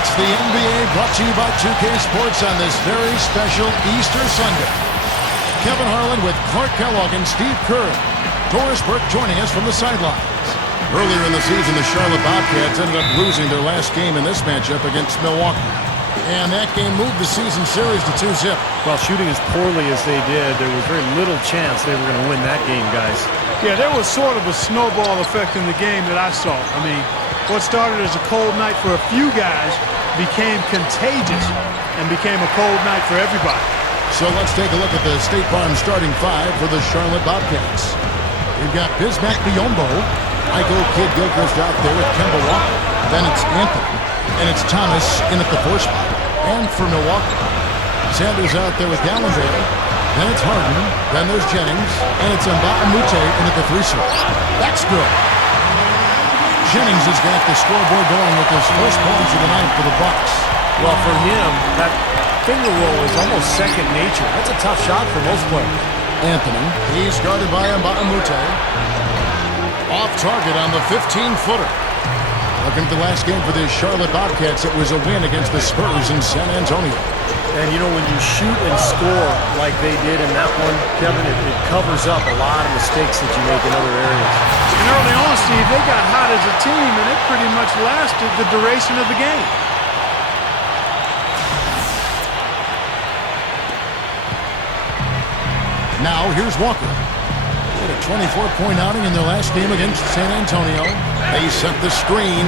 It's the NBA brought to you by 2K Sports on this very special Easter Sunday. Kevin Harlan with Clark Kellogg and Steve Kerr. Doris Burke joining us from the sidelines. Earlier in the season, the Charlotte Bobcats ended up losing their last game in this matchup against Milwaukee. And that game moved the season series to 2-0. Well, shooting as poorly as they did, there was very little chance they were going to win that game, guys. Yeah, there was sort of a snowball effect in the game that I saw. I mean, what started as a cold night for a few guys became contagious and became a cold night for everybody. So let's take a look at the State Farm starting five for the Charlotte Bobcats. We've got Bismack Biyombo, Michael Kidd Gilchrist out there with Kemba Walker. Then it's Anthony, and it's Thomas in at the 4 spot. And for Milwaukee, Sanders out there with Gallinari. Then it's Harden, then there's Jennings, and it's Mbaka in at the 3 slot. That's good. Jennings has got the scoreboard going with his first points of the night for the Bucks. Well, for him, that finger roll is almost second nature. That's a tough shot for most players. Anthony, he's guarded by Mbaka. Off target on the 15-footer. Looking at the last game for the Charlotte Bobcats, it was a win against the Spurs in San Antonio. And, you know, when you shoot and score like they did in that one, Kevin, it covers up a lot of mistakes that you make in other areas. And early on, Steve, they got hot as a team, and it pretty much lasted the duration of the game. Now, here's Walker. They had a 24-point outing in their last game against San Antonio. They set the screen.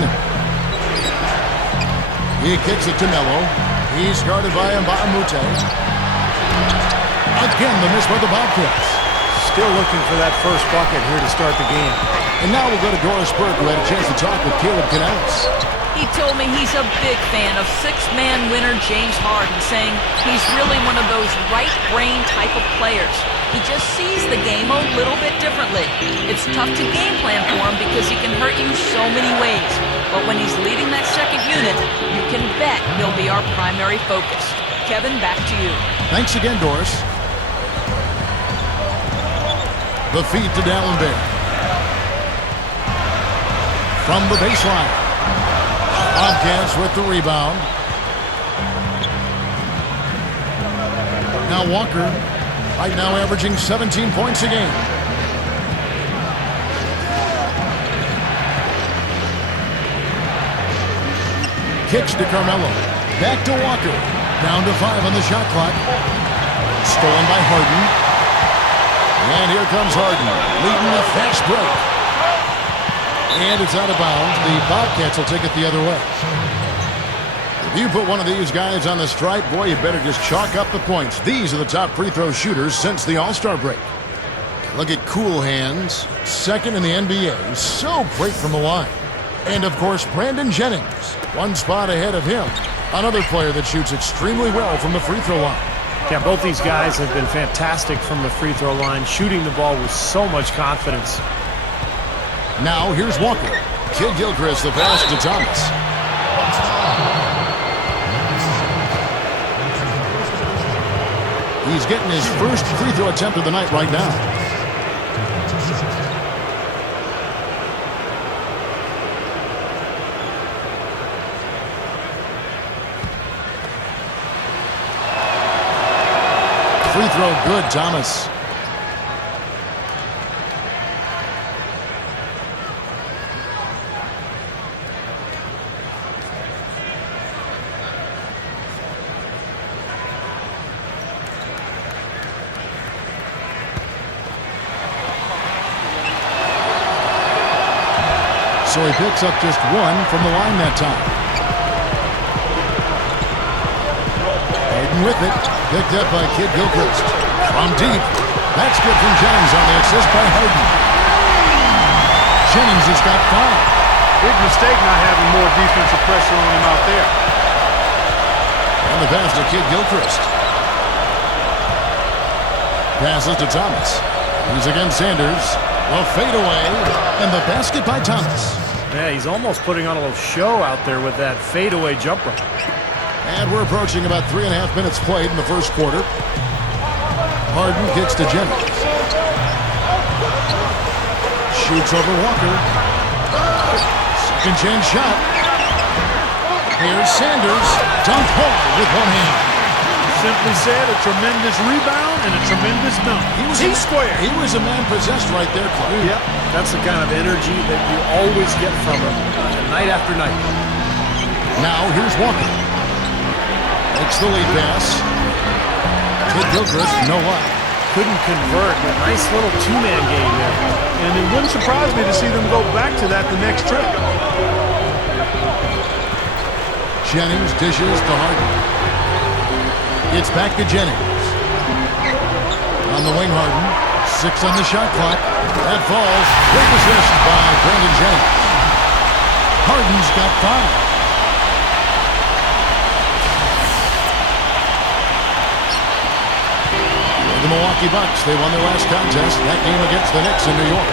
He kicks it to Melo. He's guarded by Mbaka. Again, the miss by the Bobcats. Still looking for that first bucket here to start the game. And now we'll go to Doris Burke, who had a chance to talk with Caleb Canales. He told me he's a big fan of six-man winner James Harden, saying he's really one of those right-brain type of players. He just sees the game a little bit differently. It's tough to game plan for him because he can hurt you so many ways. But when he's leading that second unit, you can bet he'll be our primary focus. Kevin, back to you. Thanks again, Doris. The feed to Dallenberg. From the baseline. Bobcats with the rebound. Now Walker, right now averaging 17 points a game. Kicks to Carmelo. Back to Walker. Down to 5 on the shot clock. Stolen by Harden. And here comes Harden, leading a fast break. And it's out of bounds. The Bobcats will take it the other way. If you put one of these guys on the stripe, boy, you better just chalk up the points. These are the top free throw shooters since the All-Star break. Look at Cool Hands, second in the NBA, so great from the line. And, of course, Brandon Jennings, one spot ahead of him. Another player that shoots extremely well from the free throw line. Yeah, both these guys have been fantastic from the free throw line, shooting the ball with so much confidence. Now, here's Walker. Kidd Gilchrist, the pass to Thomas. He's getting his first free throw attempt of the night right now. Free throw good, Thomas. So he picks up just one from the line that time. Harden with it. Picked up by Kidd Gilchrist. From deep. That's good from Jennings on the assist by Harden. Jennings has got 5. Big mistake not having more defensive pressure on him out there. And the pass to Kidd Gilchrist. Passes to Thomas. He's against Sanders. A fadeaway. And the basket by Thomas. Yeah, he's almost putting on a little show out there with that fadeaway jumper. And we're approaching about 3.5 minutes played in the first quarter. Harden kicks to Jennings. Shoots over Walker. Second chance shot. Here's Sanders, dunked hard with one hand. Simply said, a tremendous rebound and a tremendous dunk. He squared. He was a man possessed right there, Clark. Yep, that's the kind of energy that you always get from him night after night. Now here's Walker. Makes the lead pass. Kid Gilchrist, no luck. Couldn't convert. A nice little two-man game there. And it wouldn't surprise me to see them go back to that the next trip. Jennings dishes to Harden. It's back to Jennings. On the wing, Harden. 6 on the shot clock. That falls. Great assist by Brandon Jennings. Harden's got 5. The Milwaukee Bucks, they won their last contest, that game against the Knicks in New York.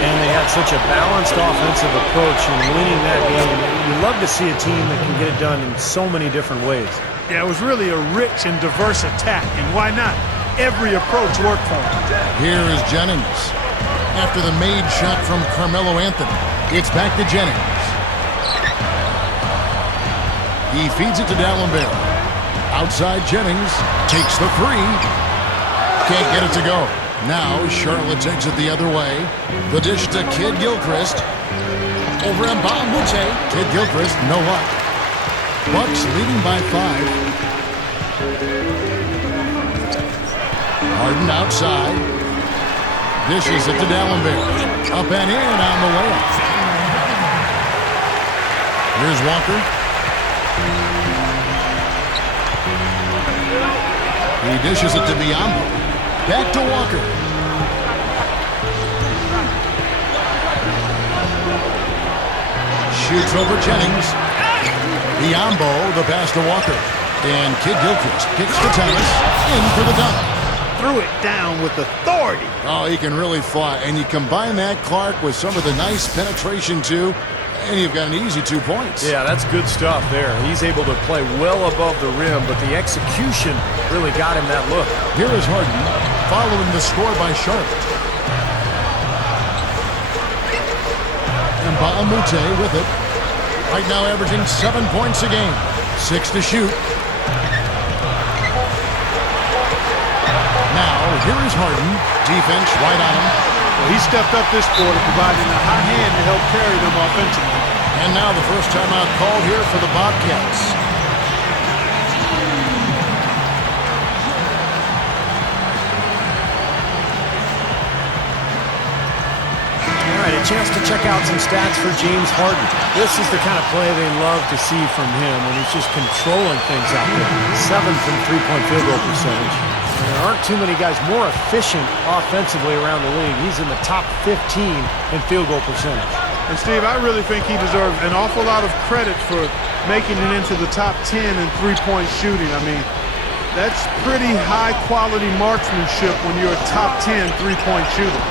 And they had such a balanced offensive approach in winning that game. You love to see a team that can get it done in so many different ways. Yeah, it was really a rich and diverse attack, and why not? Every approach worked for him. Here is Jennings. After the made shot from Carmelo Anthony, it's back to Jennings. He feeds it to Dallenberg. Outside Jennings, takes the 3. Can't get it to go. Now Charlotte takes it the other way. The dish to Kid Gilchrist. Over on Bahamute. Kid Gilchrist, no luck. Bucks leading by 5. Harden outside. Dishes it to Dallenberg. Up and in on the layup. Here's Walker. He dishes it to BEAL. Back to Walker. Shoots over Jennings. BEAL, the pass to Walker. And Kid Gilchrist kicks to Thomas. In for the dunk. Threw it down with authority. Oh, he can really fly. And you combine that, Clark, with some of the nice penetration, too, and you've got an easy 2 points. Yeah, that's good stuff there. He's able to play well above the rim, but the execution really got him that look. Here is Harden, following the score by Charlotte. And Bahamute with it. Right now averaging 7 points a game. 6 to shoot. Now, here is Harden. Defense right on him. Well, he stepped up this quarter, providing a hot hand to help carry them offensively. And now the first timeout called here for the Bobcats. All right, a chance to check out some stats for James Harden. This is the kind of play they love to see from him when he's just controlling things out there. 7th in three-point field goal percentage. And there aren't too many guys more efficient offensively around the league. He's in the top 15 in field goal percentage. And Steve, I really think he deserves an awful lot of credit for making it into the top 10 in three-point shooting. I mean, that's pretty high-quality marksmanship when you're a top 10 three-point shooter.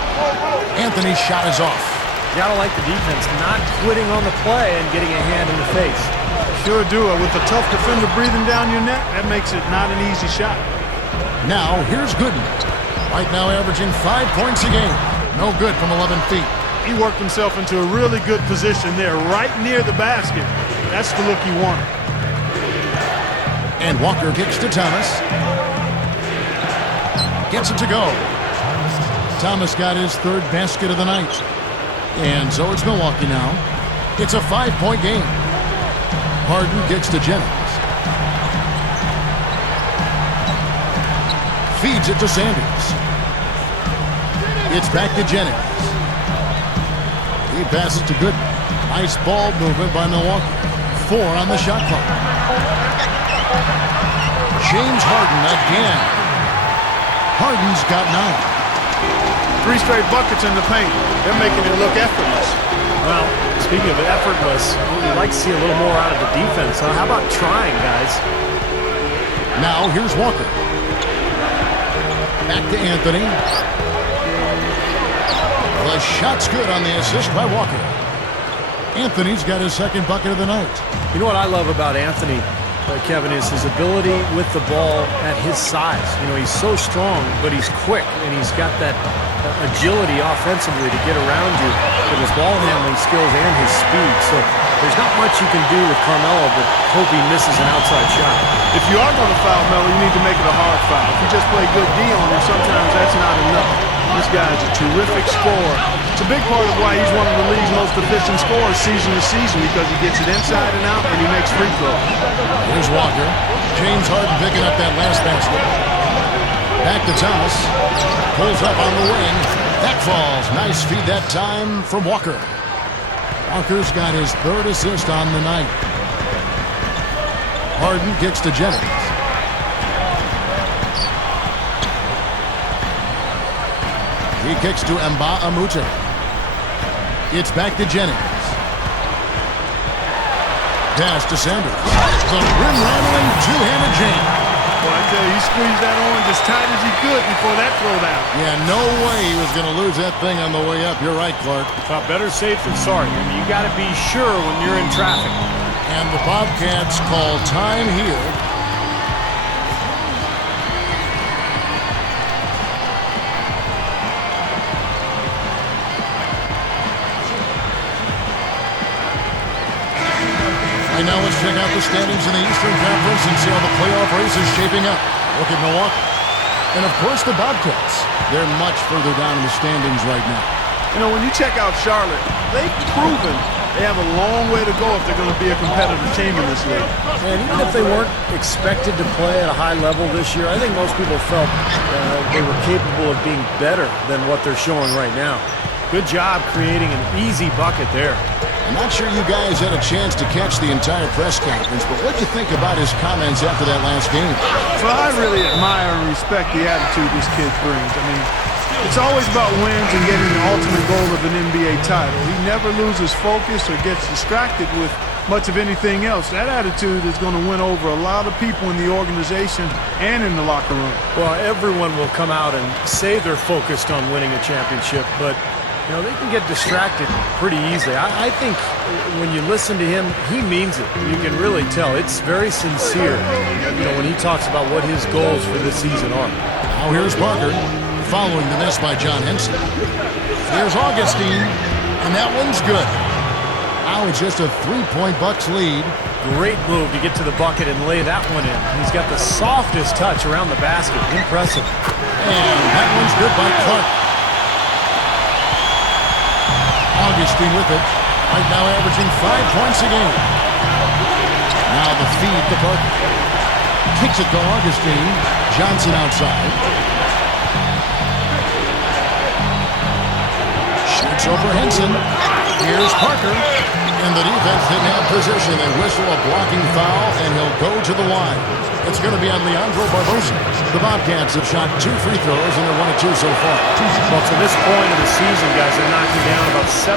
Anthony's shot is off. You gotta like the defense not quitting on the play and getting a hand in the face. Sure do. With a tough defender breathing down your neck, that makes it not an easy shot. Now, here's Gooden. Right now averaging 5 points a game. No good from 11 feet. He worked himself into a really good position there, right near the basket. That's the look he wanted. And Walker kicks to Thomas. Gets it to go. Thomas got his 3rd basket of the night. And so it's Milwaukee now. It's a 5-point game. Harden gets to Jennings. Feeds it to Sanders. It's back to Jennings. He passes to Gooden. Nice ball movement by Milwaukee. 4 on the shot clock. James Harden again. Harden's got 9. 3 straight buckets in the paint. They're making it look effortless. Well, speaking of effortless, we'd like to see a little more out of the defense. How about trying, guys? Now here's Walker. Back to Anthony. The shot's good on the assist by Walker. Anthony's got his 2nd bucket of the night. You know what I love about Anthony, Kevin, is his ability with the ball at his size. You know, he's so strong, but he's quick, and he's got that agility offensively to get around you with his ball handling skills and his speed. So there's not much you can do with Carmelo but hope he misses an outside shot. If you are going to foul Melo, you need to make it a hard foul. If you just play good D on him, sometimes that's not enough. This guy is a terrific scorer. It's a big part of why he's one of the league's most efficient scorers season to season, because he gets it inside and out and he makes free throws. Here's Walker. James Harden picking up that last basket. Back to Thomas. Pulls up on the wing. That falls. Nice feed that time from Walker. Walker's got his third assist on the night. Harden kicks to Jennings. He kicks to Mbah-a-Moute. It's back to Jennings. Pass to Sanders. The rim-rattling two-handed jam. Well, I tell you, he squeezed that orange as tight as he could before that throwdown. Yeah, no way he was going to lose that thing on the way up. You're right, Clark. Better safe than sorry. I mean, you got to be sure when you're in traffic. And the Bobcats call time here. And now let's check out the standings in the Eastern Conference and see how the playoff race is shaping up. Look at Milwaukee. And, of course, the Bobcats. They're much further down in the standings right now. You know, when you check out Charlotte, they've proven they have a long way to go if they're going to be a competitive team in this league. And even if they weren't expected to play at a high level this year, I think most people felt they were capable of being better than what they're showing right now. Good job creating an easy bucket there. I'm not sure you guys had a chance to catch the entire press conference, but what do you think about his comments after that last game? Well, I really admire and respect the attitude this kid brings. I mean, it's always about wins and getting the ultimate goal of an NBA title. He never loses focus or gets distracted with much of anything else. That attitude is going to win over a lot of people in the organization and in the locker room. Well, everyone will come out and say they're focused on winning a championship, but you know, they can get distracted pretty easily. I think when you listen to him, he means it. You can really tell. It's very sincere, you know, when he talks about what his goals for this season are. Now here's Parker, following the miss by John Henson. Here's Augustine, and that one's good. Now it's just a 3-point Bucks lead. Great move to get to the bucket and lay that one in. He's got the softest touch around the basket. Impressive. And that one's good by Clark. Augustine with it. Right now averaging 5 points a game. Now the feed to Parker. Kicks it to Augustine. Johnson outside. Shoots over Henson. Here's Parker. And the defense didn't have position. They whistle a blocking foul, and he'll go to the line. It's going to be on Leandro Barbosa. The Bobcats have shot 2 free throws, and they're 1 of 2 so far. Well, to this point of the season, guys, they're knocking down about 76%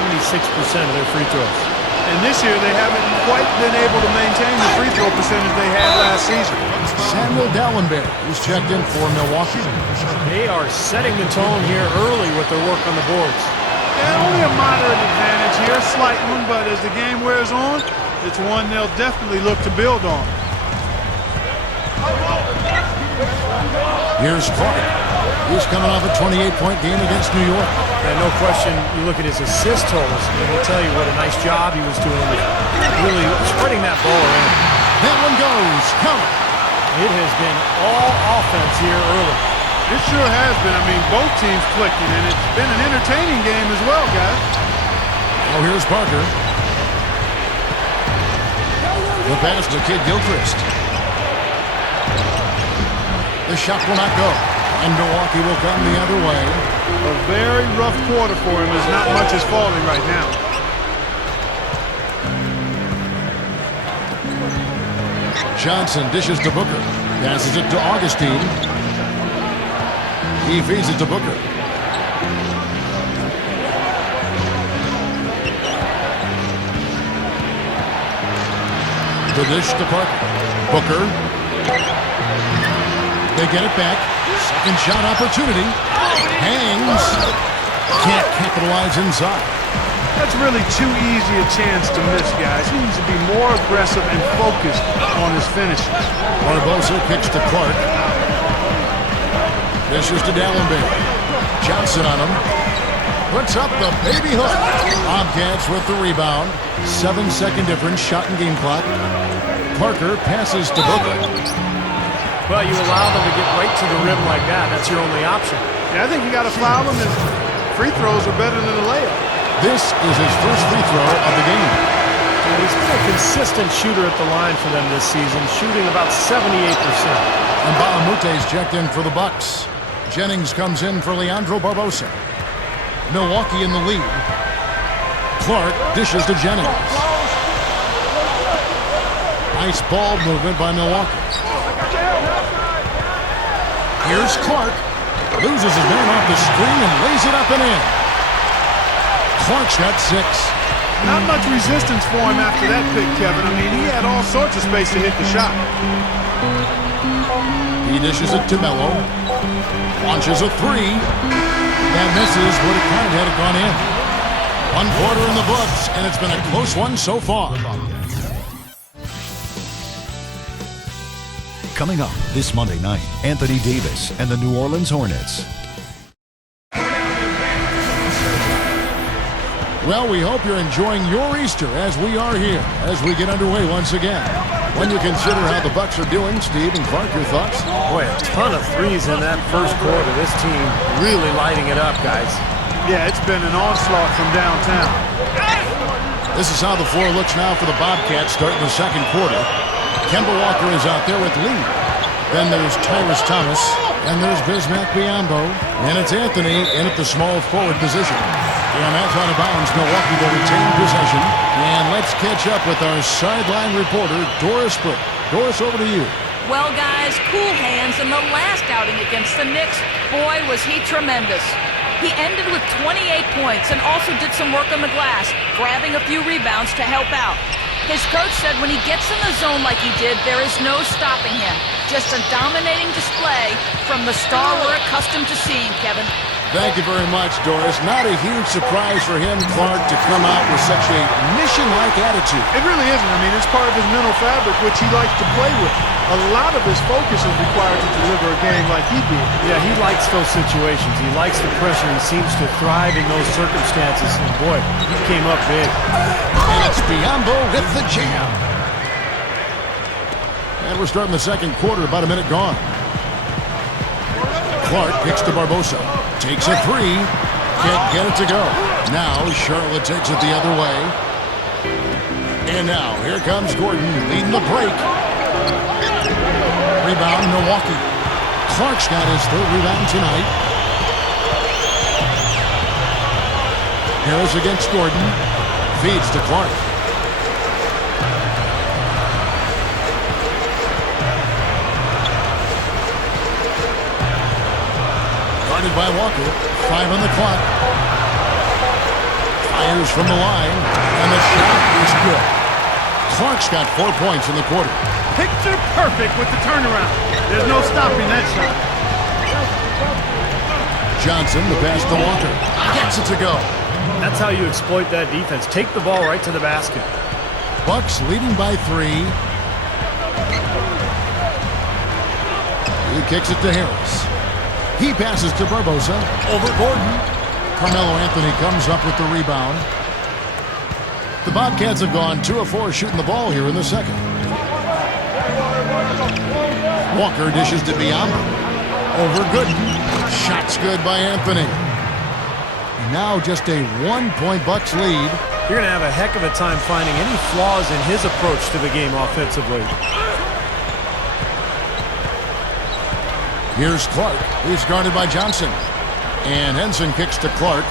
of their free throws. And this year, they haven't quite been able to maintain the free throw percentage they had last season. Samuel Dallenberg, who's checked in for Milwaukee. They are setting the tone here early with their work on the boards. Yeah, only a moderate advantage here, a slight one, but as the game wears on, it's one they'll definitely look to build on. Here's Clark. He's coming off a 28-point game against New York. And no question, you look at his assist totals, and it'll tell you what a nice job he was doing with really spreading that ball around. That one goes. Count it. It has been all offense here early. It sure has been. I mean, both teams clicking, and it's been an entertaining game as well, guys. Oh, here's Parker. The pass to Kid Gilchrist. The shot will not go, and Milwaukee will come the other way. A very rough quarter for him as not much is falling right now. Johnson dishes to Booker. Passes it to Augustine. He feeds it to Booker. The dish to Parker. Booker. They get it back. Second shot opportunity. Hangs. Can't capitalize inside. That's really too easy a chance to miss, guys. He needs to be more aggressive and focused on his finishes. Barbosa kicks to Clark. This is to Dallenberg. Johnson on him. Puts up the baby hook. Bobcats with the rebound. 7-second difference, shot and game clock. Parker passes to Booker. Well, you allow them to get right to the rim like that. That's your only option. Yeah, I think you got to foul him, and free throws are better than a layup. This is his first free throw of the game. And he's been a consistent shooter at the line for them this season, shooting about 78%. And Baamute's checked in for the Bucks. Jennings comes in for Leandro Barbosa. Milwaukee in the lead. Clark dishes to Jennings. Nice ball movement by Milwaukee. Here's Clark. Loses his man off the screen and lays it up and in. Clark's got 6. Not much resistance for him after that pick, Kevin. I mean, he had all sorts of space to hit the shot. He dishes it to Melo. Launches a 3. That misses. Would have counted had it gone in. 1 quarter in the books, and it's been a close one so far. Coming up this Monday night, Anthony Davis and the New Orleans Hornets. Well, we hope you're enjoying your Easter as we are here, as we get underway once again. When you consider how the Bucks are doing, Steve and Clark, your thoughts? Boy, a ton of threes in that first quarter. This team really lighting it up, guys. Yeah, it's been an onslaught from downtown. This is how the floor looks now for the Bobcats starting the second quarter. Kemba Walker is out there with Lee. Then there's Tyrus Thomas, and there's Bismack Biyombo, and it's Anthony in at the small forward position. And that's out of bounds. Milwaukee will retain possession. And let's catch up with our sideline reporter, Doris Burke. Doris, over to you. Well, guys, cool hands in the last outing against the Knicks. Boy, was he tremendous. He ended with 28 points and also did some work on the glass, grabbing a few rebounds to help out. His coach said when he gets in the zone like he did, there is no stopping him. Just a dominating display from the star we're accustomed to seeing, Kevin. Thank you very much, Doris. Not a huge surprise for him, Clark, to come out with such a mission-like attitude. It really isn't. I mean, it's part of his mental fabric, which he likes to play with. A lot of his focus is required to deliver a game like he did. Yeah, he likes those situations. He likes the pressure. He seems to thrive in those circumstances. And boy, he came up big. And it's Biyombo with the jam. And we're starting the second quarter, about a minute gone. Clark kicks to Barbosa. Takes a 3. Can't get it to go. Now Charlotte takes it the other way. And now here comes Gordon leading the break. Rebound Milwaukee. Clark's got his 3rd rebound tonight. Harris against Gordon. Feeds to Clark. Guarded by Walker. 5 on the clock. Fires from the line. And the shot is good. Clark's got 4 points in the quarter. Picture perfect with the turnaround. There's no stopping that shot. Johnson, the pass to Walker. Gets it to go. That's how you exploit that defense. Take the ball right to the basket. Bucks leading by 3. He kicks it to Harris. He passes to Barbosa. Over Gordon. Carmelo Anthony comes up with the rebound. The Bobcats have gone 2 of 4 shooting the ball here in the second. Walker dishes to Biyombo. Over Gooden. Shot's good by Anthony. And now just a 1-point Bucks lead. You're going to have a heck of a time finding any flaws in his approach to the game offensively. Here's Clark. He's guarded by Johnson. And Henson kicks to Clark.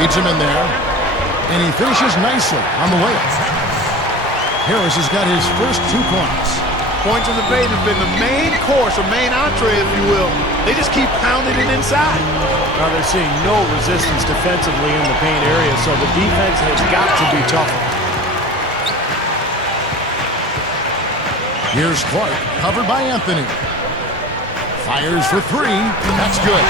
Leads him in there. And he finishes nicely on the layup. Harris has got his first 2 points. Points in the paint have been the main course, or main entree, if you will. They just keep pounding it inside. Now they're seeing no resistance defensively in the paint area, so the defense has got to be tougher. Here's Clark, covered by Anthony. Fires for 3. That's good.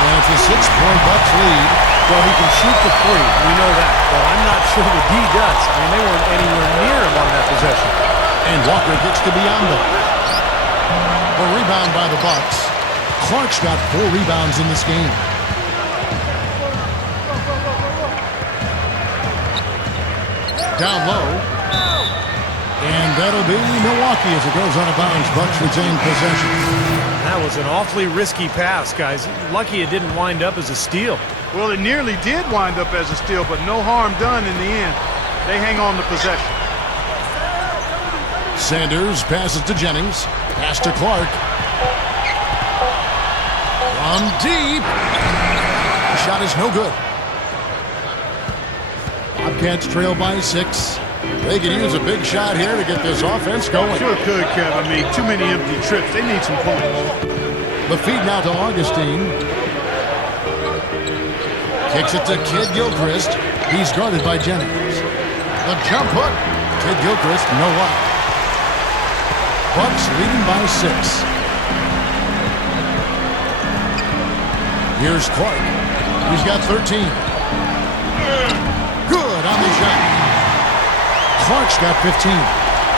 And it's a 6-point Bucks lead. Well, he can shoot the 3. We know that. But I'm not sure the D does. I mean, they weren't anywhere near him on that possession. And Walker gets to Biyombo. A rebound by the Bucks. Clark's got 4 rebounds in this game. Down low. And that'll be Milwaukee as it goes out of bounds. Bucks retain possession. That was an awfully risky pass, guys. Lucky it didn't wind up as a steal. Well, it nearly did wind up as a steal, but no harm done in the end. They hang on to possession. Sanders passes to Jennings. Pass to Clark. From deep. The shot is no good. Bobcats trail by 6. They can use a big shot here to get this offense going. Sure could, Kev. I mean, too many empty trips. They need some points. The feed now to Augustine. Kicks it to Kid Gilchrist. He's guarded by Jennings. The jump hook. Kid Gilchrist, no luck. Bucks leading by 6. Here's Clark. He's got 13. Good on the shot. Clark's got 15.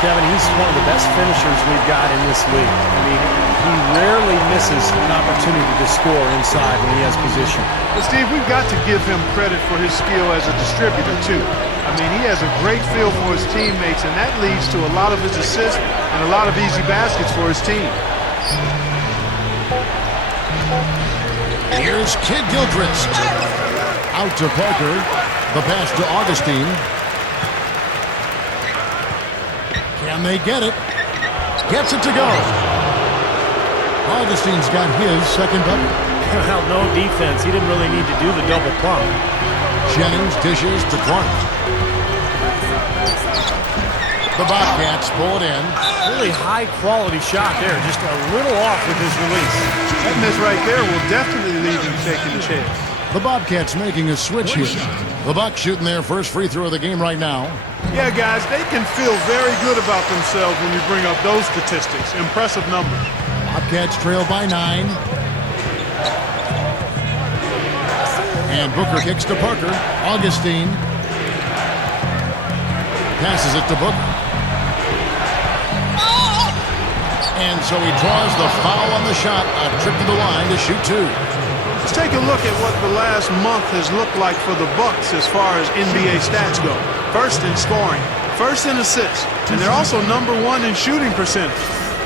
Kevin, he's one of the best finishers we've got in this league. I mean, he rarely misses an opportunity to score inside when he has position. But Steve, we've got to give him credit for his skill as a distributor, too. I mean, he has a great feel for his teammates, and that leads to a lot of his assists and a lot of easy baskets for his team. Here's Kid Gilchrist. Out to Parker. The pass to Augustine. Can they get it? Gets it to go. Augustine's got his second bucket. Well, no defense. He didn't really need to do the double pump. Jennings dishes to Clark. The Bobcats pull it in. Really high-quality shot there. Just a little off with his release. That miss right there will definitely leave him shaking his head. The Bobcats making a switch here. The Bucks shooting their first free throw of the game right now. Yeah, guys, they can feel very good about themselves when you bring up those statistics. Impressive number. Bobcats trail by 9. And Booker kicks to Parker. Augustine passes it to Booker. And so he draws the foul on the shot. A trip to the line to shoot 2. Let's take a look at what the last month has looked like for the Bucks as far as NBA stats go. First in scoring, first in assists, and they're also #1 in shooting percentage.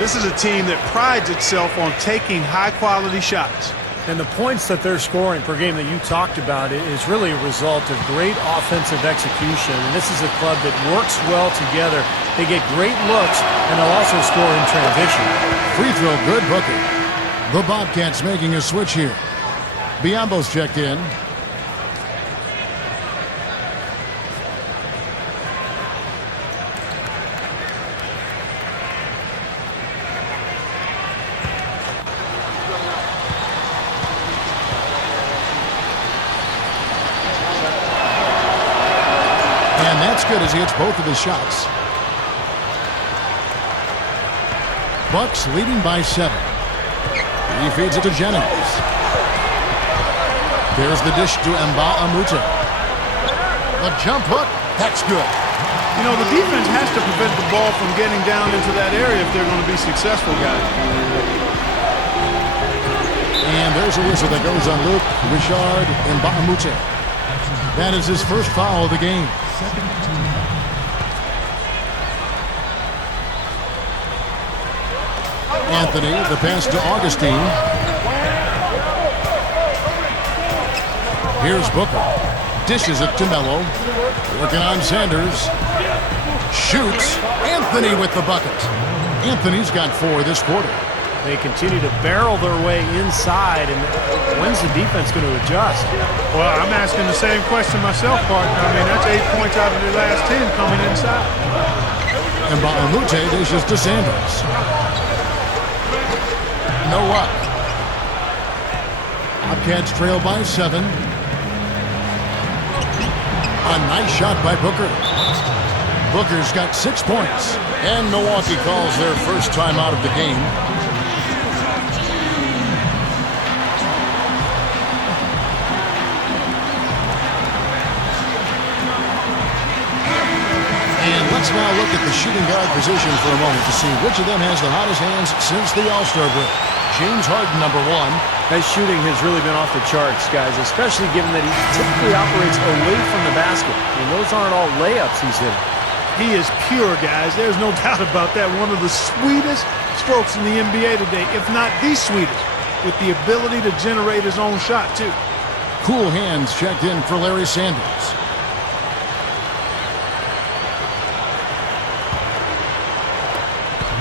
This is a team that prides itself on taking high-quality shots. And the points that they're scoring per game that you talked about is really a result of great offensive execution. And this is a club that works well together. They get great looks, and they'll also score in transition. Free throw good, Booker. The Bobcats making a switch here. Biyombo's checked in. And that's good as he hits both of his shots. Bucks leading by 7. He feeds it to Jennings. There's the dish to Mbah-a-Moute. The jump hook, that's good. You know, the defense has to prevent the ball from getting down into that area if they're going to be successful, guys. And there's a whistle that goes on Luke Richard Mbah-a-Moute. That is his first foul of the game. Anthony, the pass to Augustine. Here's Booker. Dishes it to Melo. Working on Sanders. Shoots. Anthony with the bucket. Anthony's got 4 this quarter. They continue to barrel their way inside, and when's the defense going to adjust? Well, I'm asking the same question myself, partner. I mean, that's 8 points out of their last 10 coming inside. And Mbah-a-Moute dishes to Sanders. No luck. Bobcats trail by 7. A nice shot by Booker. Booker's got 6 points. And Milwaukee calls their first time out of the game. And let's Let's now look at the shooting guard position for a moment to see which of them has the hottest hands since the All-Star break. James Harden, number 1. His shooting has really been off the charts, guys, especially given that he typically operates away from the basket. And those aren't all layups he's hitting. He is pure, guys. There's no doubt about that. One of the sweetest strokes in the NBA today, if not the sweetest, with the ability to generate his own shot, too. Cool hands checked in for Larry Sanders.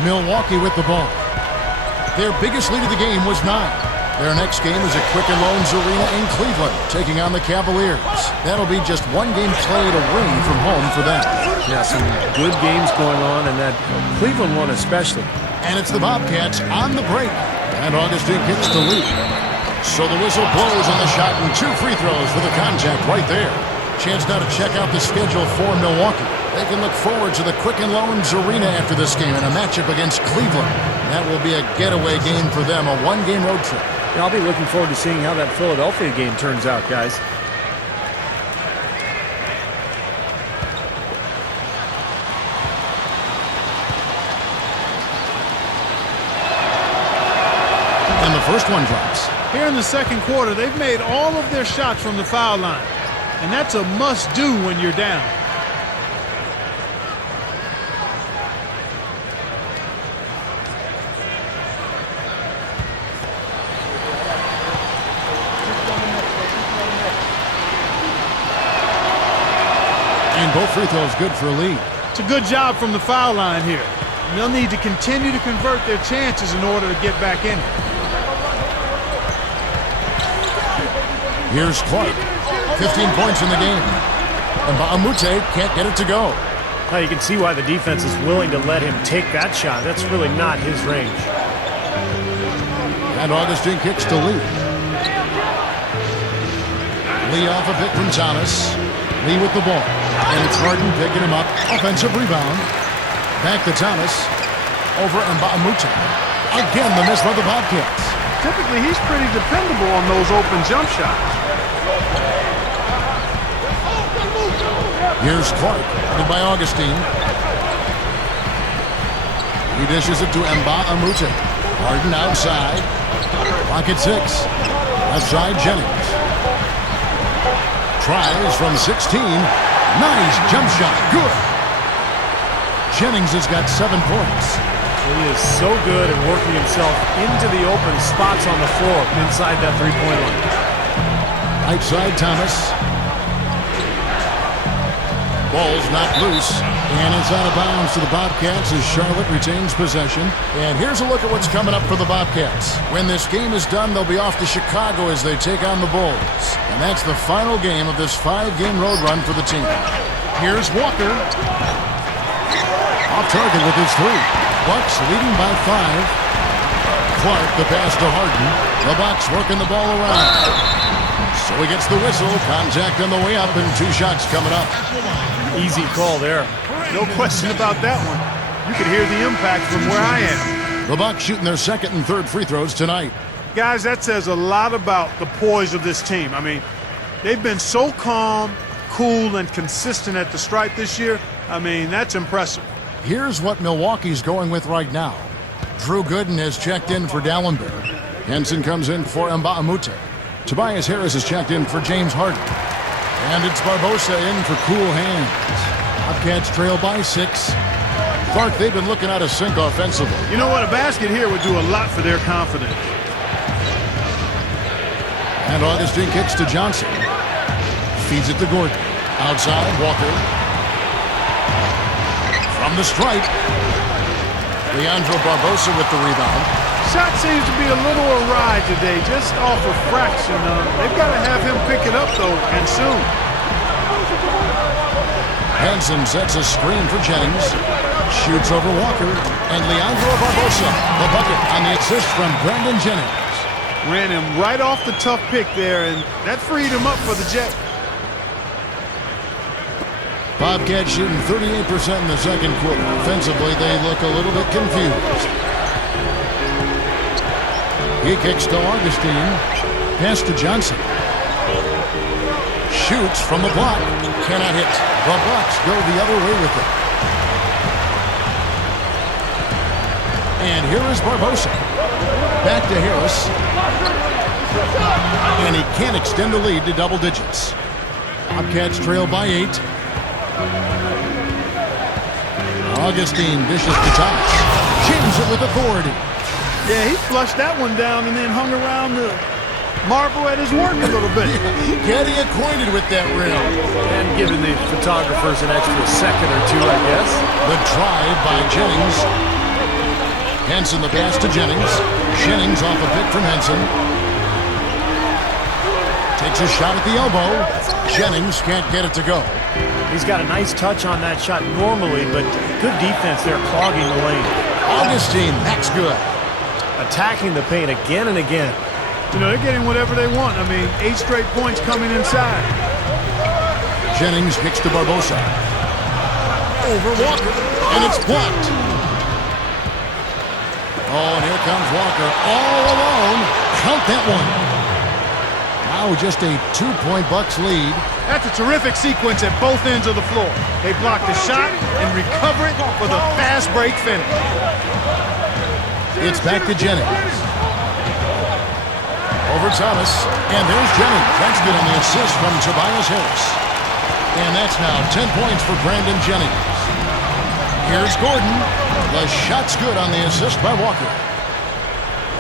Milwaukee with the ball. Their biggest lead of the game was 9. Their next game is at Quicken Loans Arena in Cleveland, taking on the Cavaliers. That'll be just one game played away from home for them. Yeah, some good games going on, and that Cleveland one especially. And it's the Bobcats on the break. And Augustine kicks the lead. So the whistle blows on the shot, and 2 free throws for the contact right there. Chance now to check out the schedule for Milwaukee. They can look forward to the Quicken Loans Arena after this game in a matchup against Cleveland. That will be a getaway game for them, a one-game road trip. And I'll be looking forward to seeing how that Philadelphia game turns out, guys. And the first one drops. Here in the second quarter, they've made all of their shots from the foul line. And that's a must-do when you're down. And both free throws good for a lead. It's a good job from the foul line here. And they'll need to continue to convert their chances in order to get back in it. Here's Clark. 15 points in the game. And Baamute can't get it to go. Now you can see why the defense is willing to let him take that shot. That's really not his range. And Augustine kicks to Lee. Lee off a pick from Thomas. Lee with the ball. And it's Harden picking him up. Offensive rebound. Back to Thomas. Over and Baamute. Again, the miss by the Bobcats. Typically, he's pretty dependable on those open jump shots. Here's Clark, headed by Augustine. He dishes it to Baamute. Harden outside. Clock at 6. Left side, Jennings. Tries from 16. Nice jump shot. Good. Jennings has got 7 points. He is so good at working himself into the open spots on the floor inside that three-point line. Right side, Thomas. Ball's knocked loose, and it's out of bounds to the Bobcats as Charlotte retains possession. And here's a look at what's coming up for the Bobcats. When this game is done, they'll be off to Chicago as they take on the Bulls. And that's the final game of this 5-game road run for the team. Here's Walker. Off target with his 3. Bucks leading by 5. Clark, the pass to Harden. The Bucks working the ball around. So he gets the whistle. Contact on the way up, and 2 shots coming up. Easy call there. No question about that one. You could hear the impact from where I am. The Bucks shooting their second and third free throws tonight. Guys, that says a lot about the poise of this team. I mean, they've been so calm, cool, and consistent at the stripe this year. I mean, that's impressive. Here's what Milwaukee's going with right now. Drew Gooden has checked in for Dallenberg. Henson comes in for Baamute. Tobias Harris has checked in for James Harden. And it's Barbosa in for cool hands. Bobcats trail by 6. Clark, they've been looking out of sync offensively. You know what? A basket here would do a lot for their confidence. And Augustine kicks to Johnson. Feeds it to Gordon. Outside, Walker. From the stripe. Leandro Barbosa with the rebound. Shot seems to be a little awry today, just off a fraction. They've got to have him pick it up, though, and soon. Henson sets a screen for Jennings. Shoots over Walker. And Leandro Barbosa, the bucket on the assist from Brandon Jennings. Ran him right off the tough pick there, and that freed him up for the Jet. Bobcats shooting 38% in the second quarter. Offensively, they look a little bit confused. He kicks to Augustine. Pass to Johnson. Shoots from the block. Cannot hit. The Bucks go the other way with it. And here is Barbosa. Back to Harris. And he can't extend the lead to double digits. Bobcats trail by 8. Augustine dishes to Thomas. Jams it with authority. Yeah, he flushed that one down and then hung around the marble at his work a little bit. Getting acquainted with that rim. And giving the photographers an extra second or two, I guess. The drive by Jennings. Henson the pass to Jennings. Jennings off a pick from Henson. Takes a shot at the elbow. Jennings can't get it to go. He's got a nice touch on that shot normally, but good defense there clogging the lane. Augustine, that's good. Attacking the paint again and again. You know, they're getting whatever they want. I mean, 8 straight points coming inside. Jennings kicks to Barbosa. Over Walker. And it's blocked. Oh, and here comes Walker all alone. Count that one. Now just a 2-point Bucks lead. That's a terrific sequence at both ends of the floor. They block the shot and recover it for the fast break finish. It's back to Jennings. Over Thomas. And there's Jennings. That's good on the assist from Tobias Harris. And that's now 10 points for Brandon Jennings. Here's Gordon. The shot's good on the assist by Walker.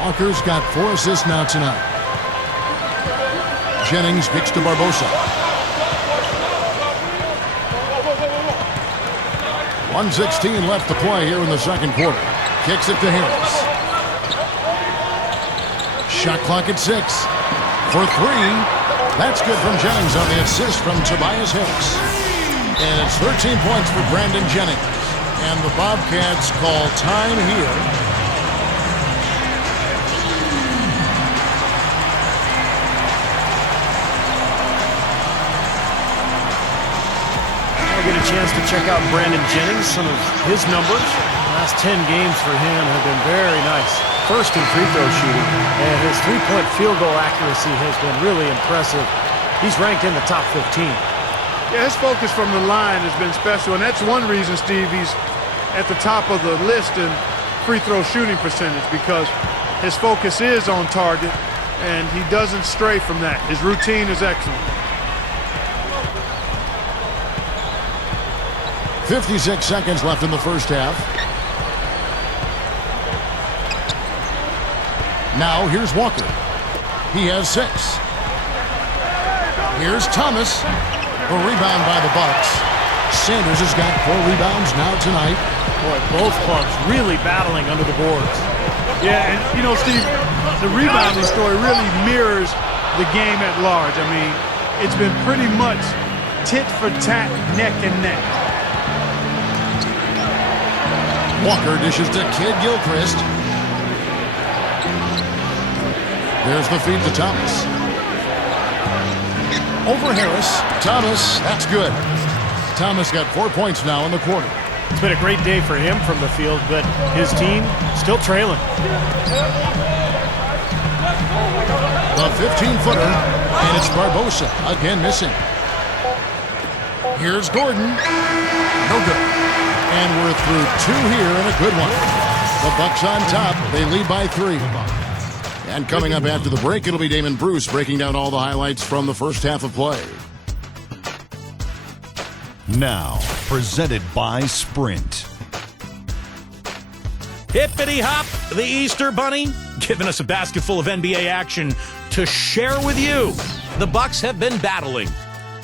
Walker's got 4 assists now tonight. Jennings kicks to Barbosa. 1:16 left to play here in the second quarter. Kicks it to Harris. Shot clock at 6. For 3. That's good from Jennings on the assist from Tobias Harris. And it's 13 points for Brandon Jennings. And the Bobcats call time here. I'll get a chance to check out Brandon Jennings. Some of his numbers. The last 10 games for him have been very nice. First in free throw shooting, and his three-point field goal accuracy has been really impressive. He's ranked in the top 15. Yeah, his focus from the line has been special, and that's one reason, Steve, he's at the top of the list in free throw shooting percentage, because his focus is on target, and he doesn't stray from that. His routine is excellent. 56 seconds left in the first half. Now here's Walker. He has 6. Here's Thomas. A rebound by the Bucks. Sanders has got 4 rebounds now tonight. Boy, both clubs really battling under the boards. Yeah, and you know, Steve, the rebounding story really mirrors the game at large. I mean, it's been pretty much tit for tat, neck and neck. Walker dishes to Kid Gilchrist. There's the feed to Thomas. Over Harris. Thomas, that's good. Thomas got 4 points now in the quarter. It's been a great day for him from the field, but his team still trailing. The 15-footer, and it's Barbosa, again missing. Here's Gordon. No good. And we're through 2 here and a good one. The Bucks on top. They lead by 3. And coming up after the break, it'll be Damon Bruce breaking down all the highlights from the first half of play. Now, presented by Sprint. Hippity hop, the Easter Bunny, giving us a basket full of NBA action to share with you. The Bucks have been battling.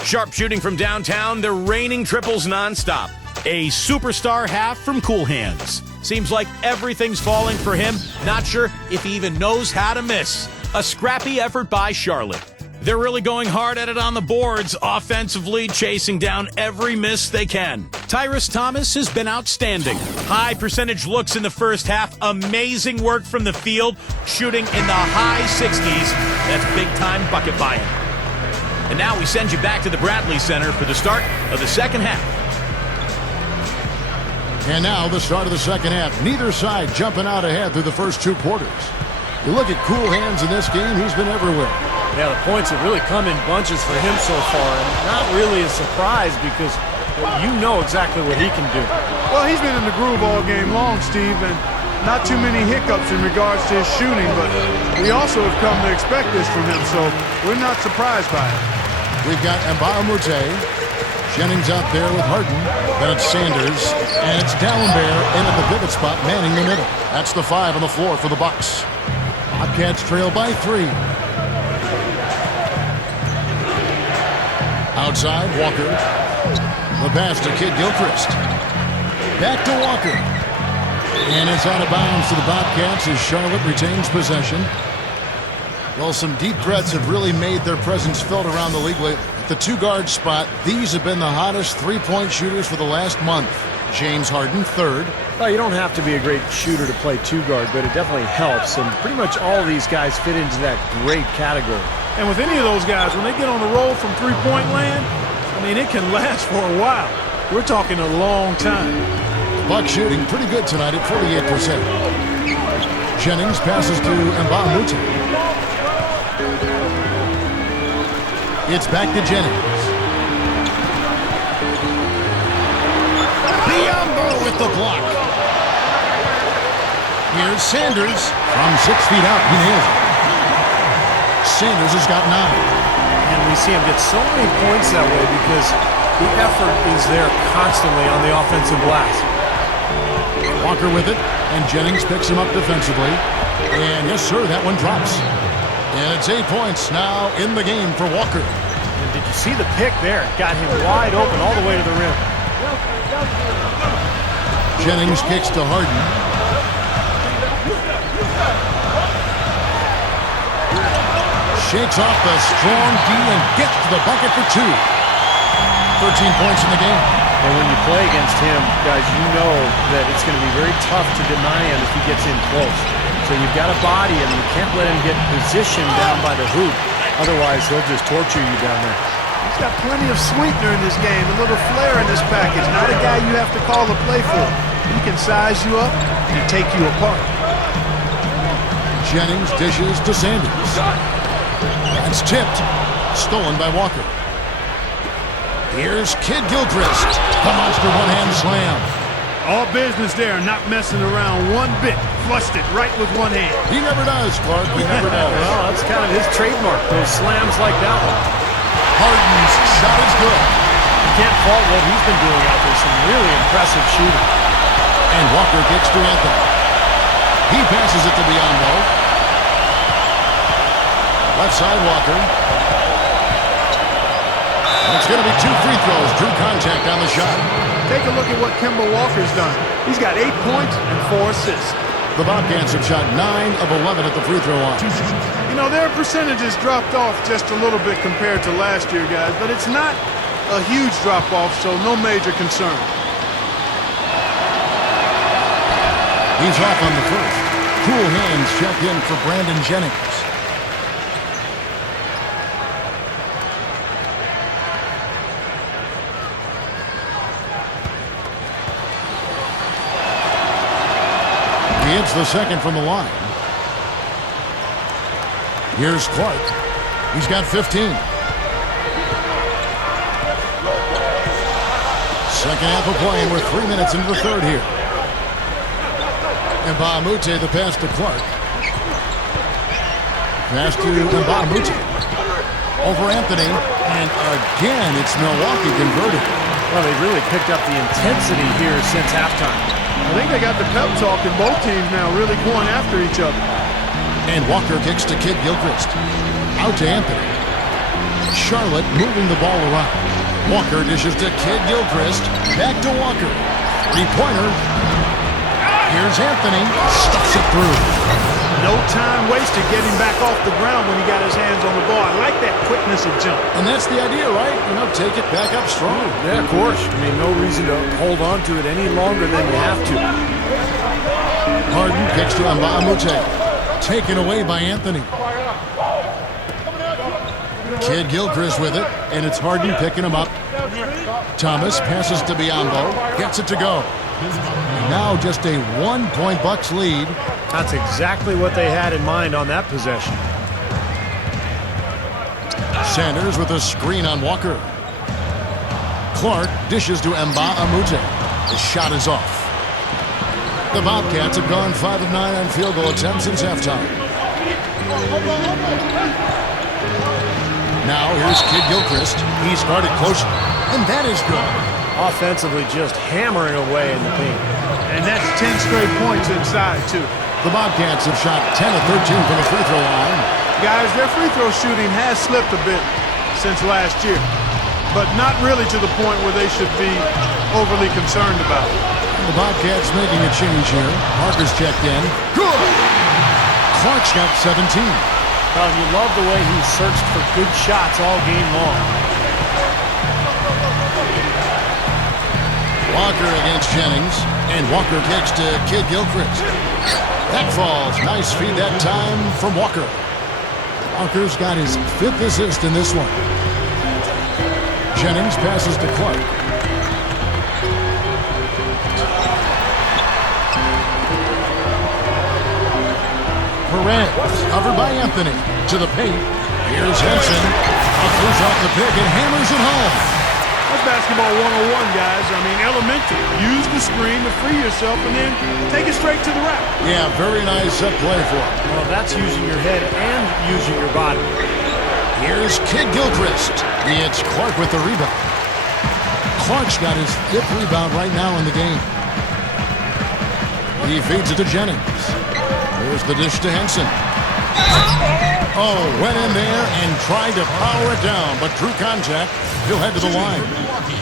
Sharp shooting from downtown, they're raining triples nonstop. A superstar half from Cool Hands. Seems like everything's falling for him. Not sure if he even knows how to miss. A scrappy effort by Charlotte. They're really going hard at it on the boards, offensively chasing down every miss they can. Tyrus Thomas has been outstanding. High percentage looks in the first half. Amazing work from the field, shooting in the high 60s. That's big-time bucket by him. And now we send you back to the Bradley Center for the start of the second half. And now the start of the second half. Neither side jumping out ahead through the first 2 quarters. You look at Cool Hands in this game, he's been everywhere. Yeah, the points have really come in bunches for him so far, and not really a surprise because you know exactly what he can do. Well, he's been in the groove all game long, Steve, and not too many hiccups in regards to his shooting, but we also have come to expect this from him, so we're not surprised by it. We've got Mbamute. Jennings out there with Harden. Then it's Sanders. And it's Dalembert in at the pivot spot, manning the middle. That's the 5 on the floor for the Bucks. Bobcats trail by 3. Outside, Walker. The pass to Kid Gilchrist. Back to Walker. And it's out of bounds to the Bobcats as Charlotte retains possession. Well, some deep threats have really made their presence felt around the league lately. At the 2-guard spot, these have been the hottest three-point shooters for the last month. James Harden, 3rd. Well, you don't have to be a great shooter to play 2-guard, but it definitely helps. And pretty much all these guys fit into that great category. And with any of those guys, when they get on the roll from three-point land, I mean, it can last for a while. We're talking a long time. Buck shooting pretty good tonight at 48%. Jennings passes to Mbamute. It's back to Jennings. Biombo with the block. Here's Sanders from 6 feet out. He nails it. Sanders has got 9. And we see him get so many points that way because the effort is there constantly on the offensive glass. Walker with it, and Jennings picks him up defensively. And yes, sir, that one drops. And it's 8 points now in the game for Walker. And did you see the pick there? Got him wide open all the way to the rim. Jennings kicks to Harden. Shakes off the strong D and gets to the bucket for 2. 13 points in the game. And when you play against him, guys, you know that it's going to be very tough to deny him if he gets in close. So you've got to body him. You can't let him get positioned down by the hoop. Otherwise, he'll just torture you down there. He's got plenty of sweetener in this game, a little flair in this package. Not a guy you have to call a play for. He can size you up and take you apart. Jennings dishes to Sanders. That's tipped. Stolen by Walker. Here's Kid Gilchrist. The monster one-hand slam. All business there, not messing around one bit. Flushed it right with one hand. He never does, Clark. He never does. Well, that's kind of his trademark, those slams like that one. Harden's shot is good. You can't fault what he's been doing out there. Some really impressive shooting. And Walker kicks to Anthony. He passes it to Biombo. Left side, Walker. And it's going to be 2 free throws. Drew contact on the shot. Take a look at what Kemba Walker's done. He's got 8 points and 4 assists. The Bobcats have shot 9 of 11 at the free throw line. You know, their percentages dropped off just a little bit compared to last year, guys, but it's not a huge drop-off, so no major concern. He's off on the first. Cool hands check in for Brandon Jennings. He hits the second from the line. Here's Clark. He's got 15. Second half of play, and we're 3 minutes into the third here. Mbamute, the pass to Clark. Pass to Mbamute. Over Anthony, and again, it's Milwaukee converted. Well, they've really picked up the intensity here since halftime. I think they got the pep talk in both teams now, really going after each other. And Walker kicks to Kid Gilchrist. Out to Anthony. Charlotte moving the ball around. Walker dishes to Kid Gilchrist. Back to Walker. 3-pointer. Here's Anthony. Stuffs it through. No time wasted getting back off the ground when he got his hands on the ball. I like that quickness of jump. And that's the idea, right? You know, take it back up strong. Yeah, of course. I mean, no reason to hold on to it any longer than you have to. Harden kicks to Mbamute. Taken away by Anthony. Kid Gilchrist with it, and it's Harden picking him up. Thomas passes to Biombo. Gets it to go. Now just a 1-point Bucks lead. That's exactly what they had in mind on that possession. Sanders with a screen on Walker. Clark dishes to Mbamute. The shot is off. The Bobcats have gone 5 of 9 on field goal attempts since halftime. Now here's Kid Gilchrist. He started close, and that is good. Offensively, just hammering away in the paint. And that's 10 straight points inside, too. The Bobcats have shot 10 of 13 from the free throw line. Guys, their free throw shooting has slipped a bit since last year, but not really to the point where they should be overly concerned about it. The Bobcats making a change here. Parker's checked in. Good! Clark's got 17. Well, you love the way he searched for good shots all game long. Walker against Jennings, and Walker kicks to Kid Gilchrist. That falls. Nice feed that time from Walker. Walker's got his 5th assist in this one. Jennings passes to Clark. Perez, covered by Anthony. To the paint. Here's Henson. Throws off the pick and hammers it home. That's basketball 101, guys. I mean, elementary. Use the screen to free yourself and then take it straight to the rack. Yeah, very nice set play for him. Well, that's using your head and using your body. Here's Kid Gilchrist. It's Clark with the rebound. Clark's got his 5th rebound right now in the game. He feeds it to Jennings. Here's the dish to Henson. Oh, went in there and tried to power it down, but drew contact. He'll head to the line.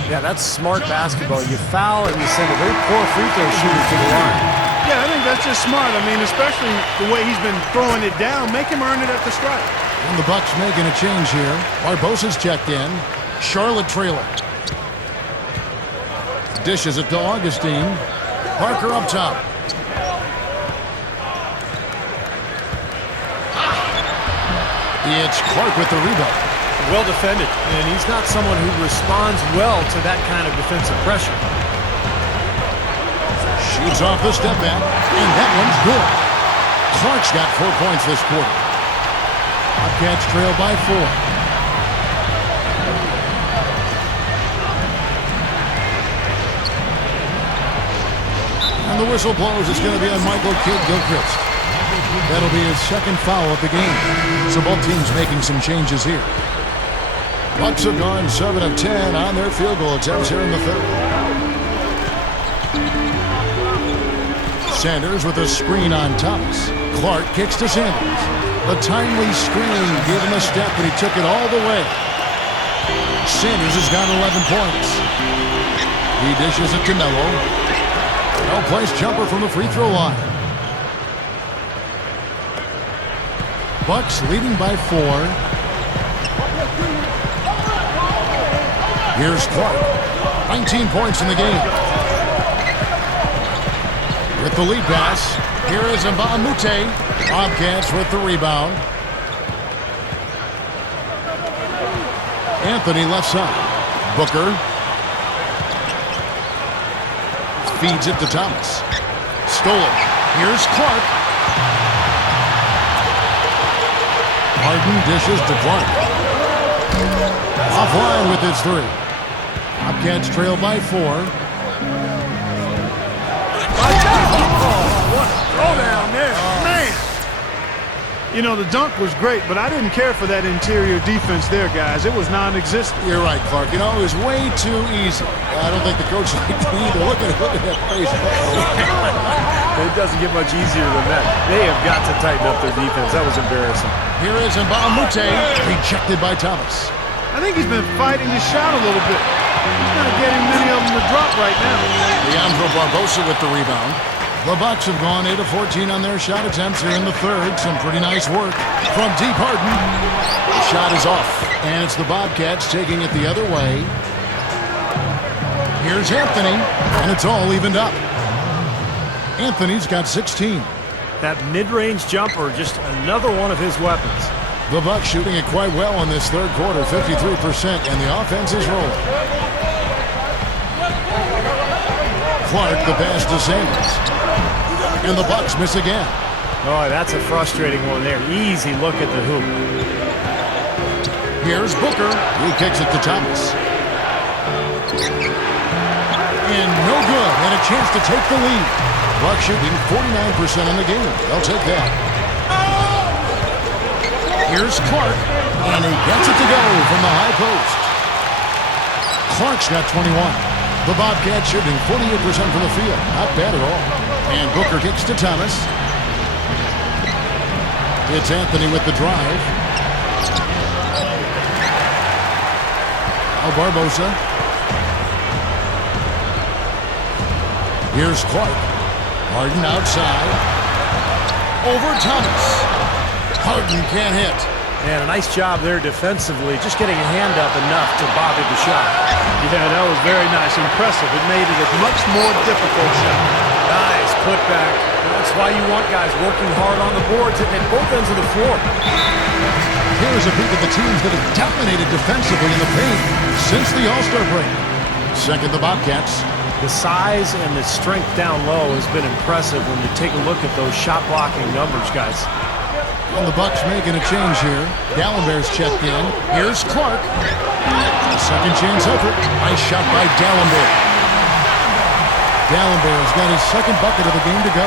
Yeah, that's smart basketball. You foul and you send a very poor free throw shooter to the line. Yeah, I think that's just smart. I mean, especially the way he's been throwing it down. Make him earn it at the strike. And the Bucks making a change here. Barbosa's checked in. Charlotte trailer. Dishes it to Augustine. Parker up top. It's Clark with the rebound. Well defended, and he's not someone who responds well to that kind of defensive pressure. Shoots off the step back, and that one's good. Clark's got 4 points this quarter. Bobcats trail by 4. And the whistle blows. It's going to be on Michael Kid Gilchrist. That'll be his 2nd foul of the game. So both teams making some changes here. Bucks have gone 7 of 10 on their field goal attempts here in the 3rd. Sanders with a screen on Thomas. Clark kicks to Sanders. A timely screen gave him a step, and he took it all the way. Sanders has got 11 points. He dishes it to Melo. No-place jumper from the free throw line. Bucks leading by 4. Here's Clark. 19 points in the game. With the lead pass, here is Mbamute. Bobcats with the rebound. Anthony left side. Booker. Feeds it to Thomas. Stolen. Here's Clark. Harden dishes to Clark. Offline with his 3. Bobcats trail by 4. What a throw down there. Man. You know, the dunk was great, but I didn't care for that interior defense there, guys. It was non-existent. You're right, Clark. You know, it was way too easy. I don't think the coach liked it either. Look at that face. It doesn't get much easier than that. They have got to tighten up their defense. That was embarrassing. Here is Mbamute, rejected by Thomas. I think he's been fighting his shot a little bit. He's not getting many of them to drop right now. Leandro Barbosa with the rebound. The Bucks have gone 8 of 14 on their shot attempts here in the 3rd. Some pretty nice work from deep. Harden. The shot is off, and it's the Bobcats taking it the other way. Here's Anthony, and it's all evened up. Anthony's got 16. That mid-range jumper, just another one of his weapons. The Bucks shooting it quite well in this 3rd quarter, 53%, and the offense is rolling. Clark, the pass to Sanders. And the Bucks miss again. Oh, that's a frustrating one there. Easy look at the hoop. Here's Booker, who kicks it to Thomas. And no good, and a chance to take the lead. Bucks shooting 49% in the game. They'll take that. Here's Clark, and he gets it to go from the high post. Clark's got 21. The Bobcats shooting 48% from the field. Not bad at all. And Booker kicks to Thomas. It's Anthony with the drive. Now Barbosa. Here's Clark. Harden outside. Over Thomas. Harden can't hit. And a nice job there defensively, just getting a hand up enough to bobby the shot. Yeah, that was very nice. Impressive. It made it a much more difficult shot. Nice putback. That's why you want guys working hard on the boards at both ends of the floor. Here's a peek at the teams that have dominated defensively in the paint since the All-Star break. Second, the Bobcats. The size and the strength down low has been impressive when you take a look at those shot blocking numbers, guys. And the Bucks making a change here. Dallenberg's checked in. Here's Clark. Second chance effort. Nice shot by Dallenberg. Dallenberg's got his second bucket of the game to go.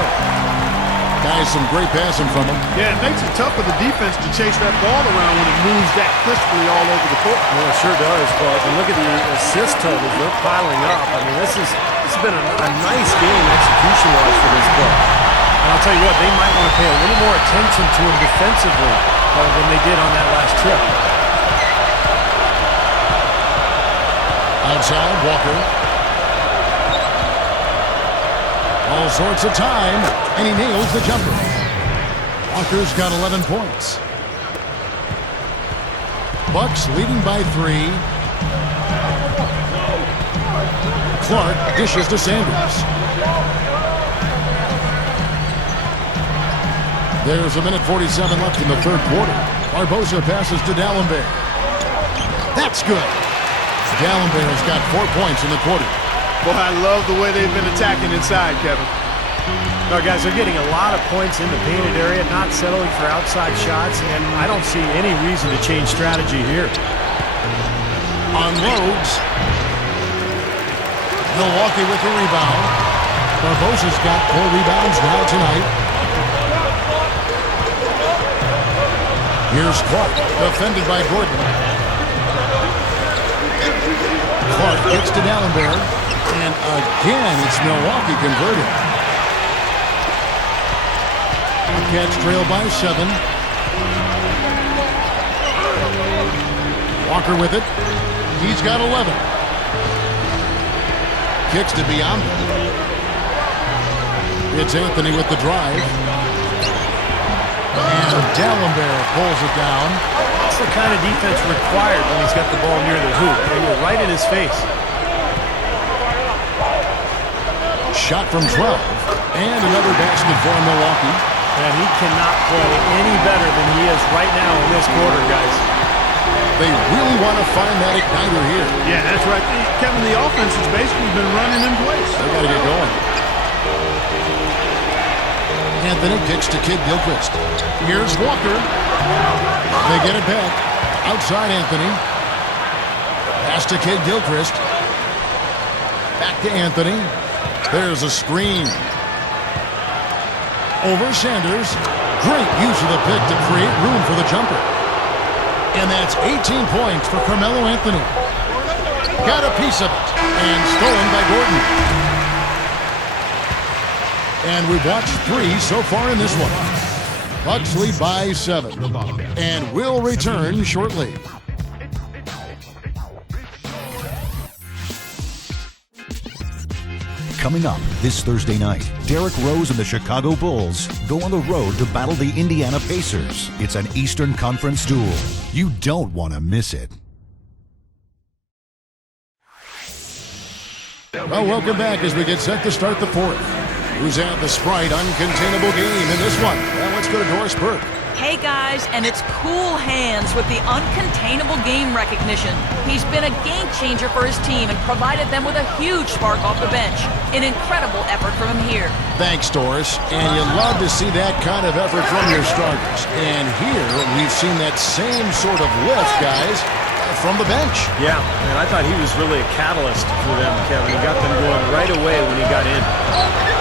Guys, some great passing from him. Yeah, it makes it tough for the defense to chase that ball around when it moves that crisply all over the court. Well, it sure does, Clark. And look at the assist totals. They're piling up. I mean, this has been a nice game execution-wise for this club. And I'll tell you what, they might want to pay a little more attention to him defensively than they did on that last trip. Outside, Walker. All sorts of time, and he nails the jumper. Walker's got 11 points. Bucks leading by 3. Clark dishes to Sanders. There's a minute 47 left in the third quarter. Barbosa passes to Dallenberg. That's good. Dallenberg's got 4 points in the quarter. Boy, I love the way they've been attacking inside, Kevin. No, guys, they're getting a lot of points in the painted area, not settling for outside shots, and I don't see any reason to change strategy here. Unloads. Milwaukee with the rebound. Barbosa's got 4 rebounds now tonight. Here's Clark, defended by Gordon. Clark gets to Dallenberg, and again it's Milwaukee converting. Bobcats trail by 7. Walker with it. He's got 11. Kicks to Biombo. It's Anthony with the drive. And Dallenberg pulls it down. That's the kind of defense required when he's got the ball near the hoop. They were right in his face. Shot from 12. And another basket for Milwaukee. And he cannot play any better than he is right now in this quarter, guys. They really want to find that igniter here. Yeah, that's right. Kevin, the offense has basically been running in place. They got to get going. Anthony kicks to Kid Gilchrist. Here's Walker. They get it back. Outside Anthony. Pass to Kid Gilchrist. Back to Anthony. There's a screen. Over Sanders. Great use of the pick to create room for the jumper. And that's 18 points for Carmelo Anthony. Got a piece of it. And stolen by Gordon. And we've watched 3 so far in this one. Bucks lead by 7. And we'll return shortly. Coming up this Thursday night, Derrick Rose and the Chicago Bulls go on the road to battle the Indiana Pacers. It's an Eastern Conference duel. You don't want to miss it. Well, welcome back as we get set to start the fourth. Who's had the Sprite uncontainable game in this one? Well, let's go to Doris Burke. Hey guys, and it's Cool Hands with the uncontainable game recognition. He's been a game changer for his team and provided them with a huge spark off the bench. An incredible effort from him here. Thanks, Doris. And you love to see that kind of effort from your starters. And here we've seen that same sort of lift, guys, from the bench. Yeah, and I thought he was really a catalyst for them, Kevin. He got them going right away when he got in.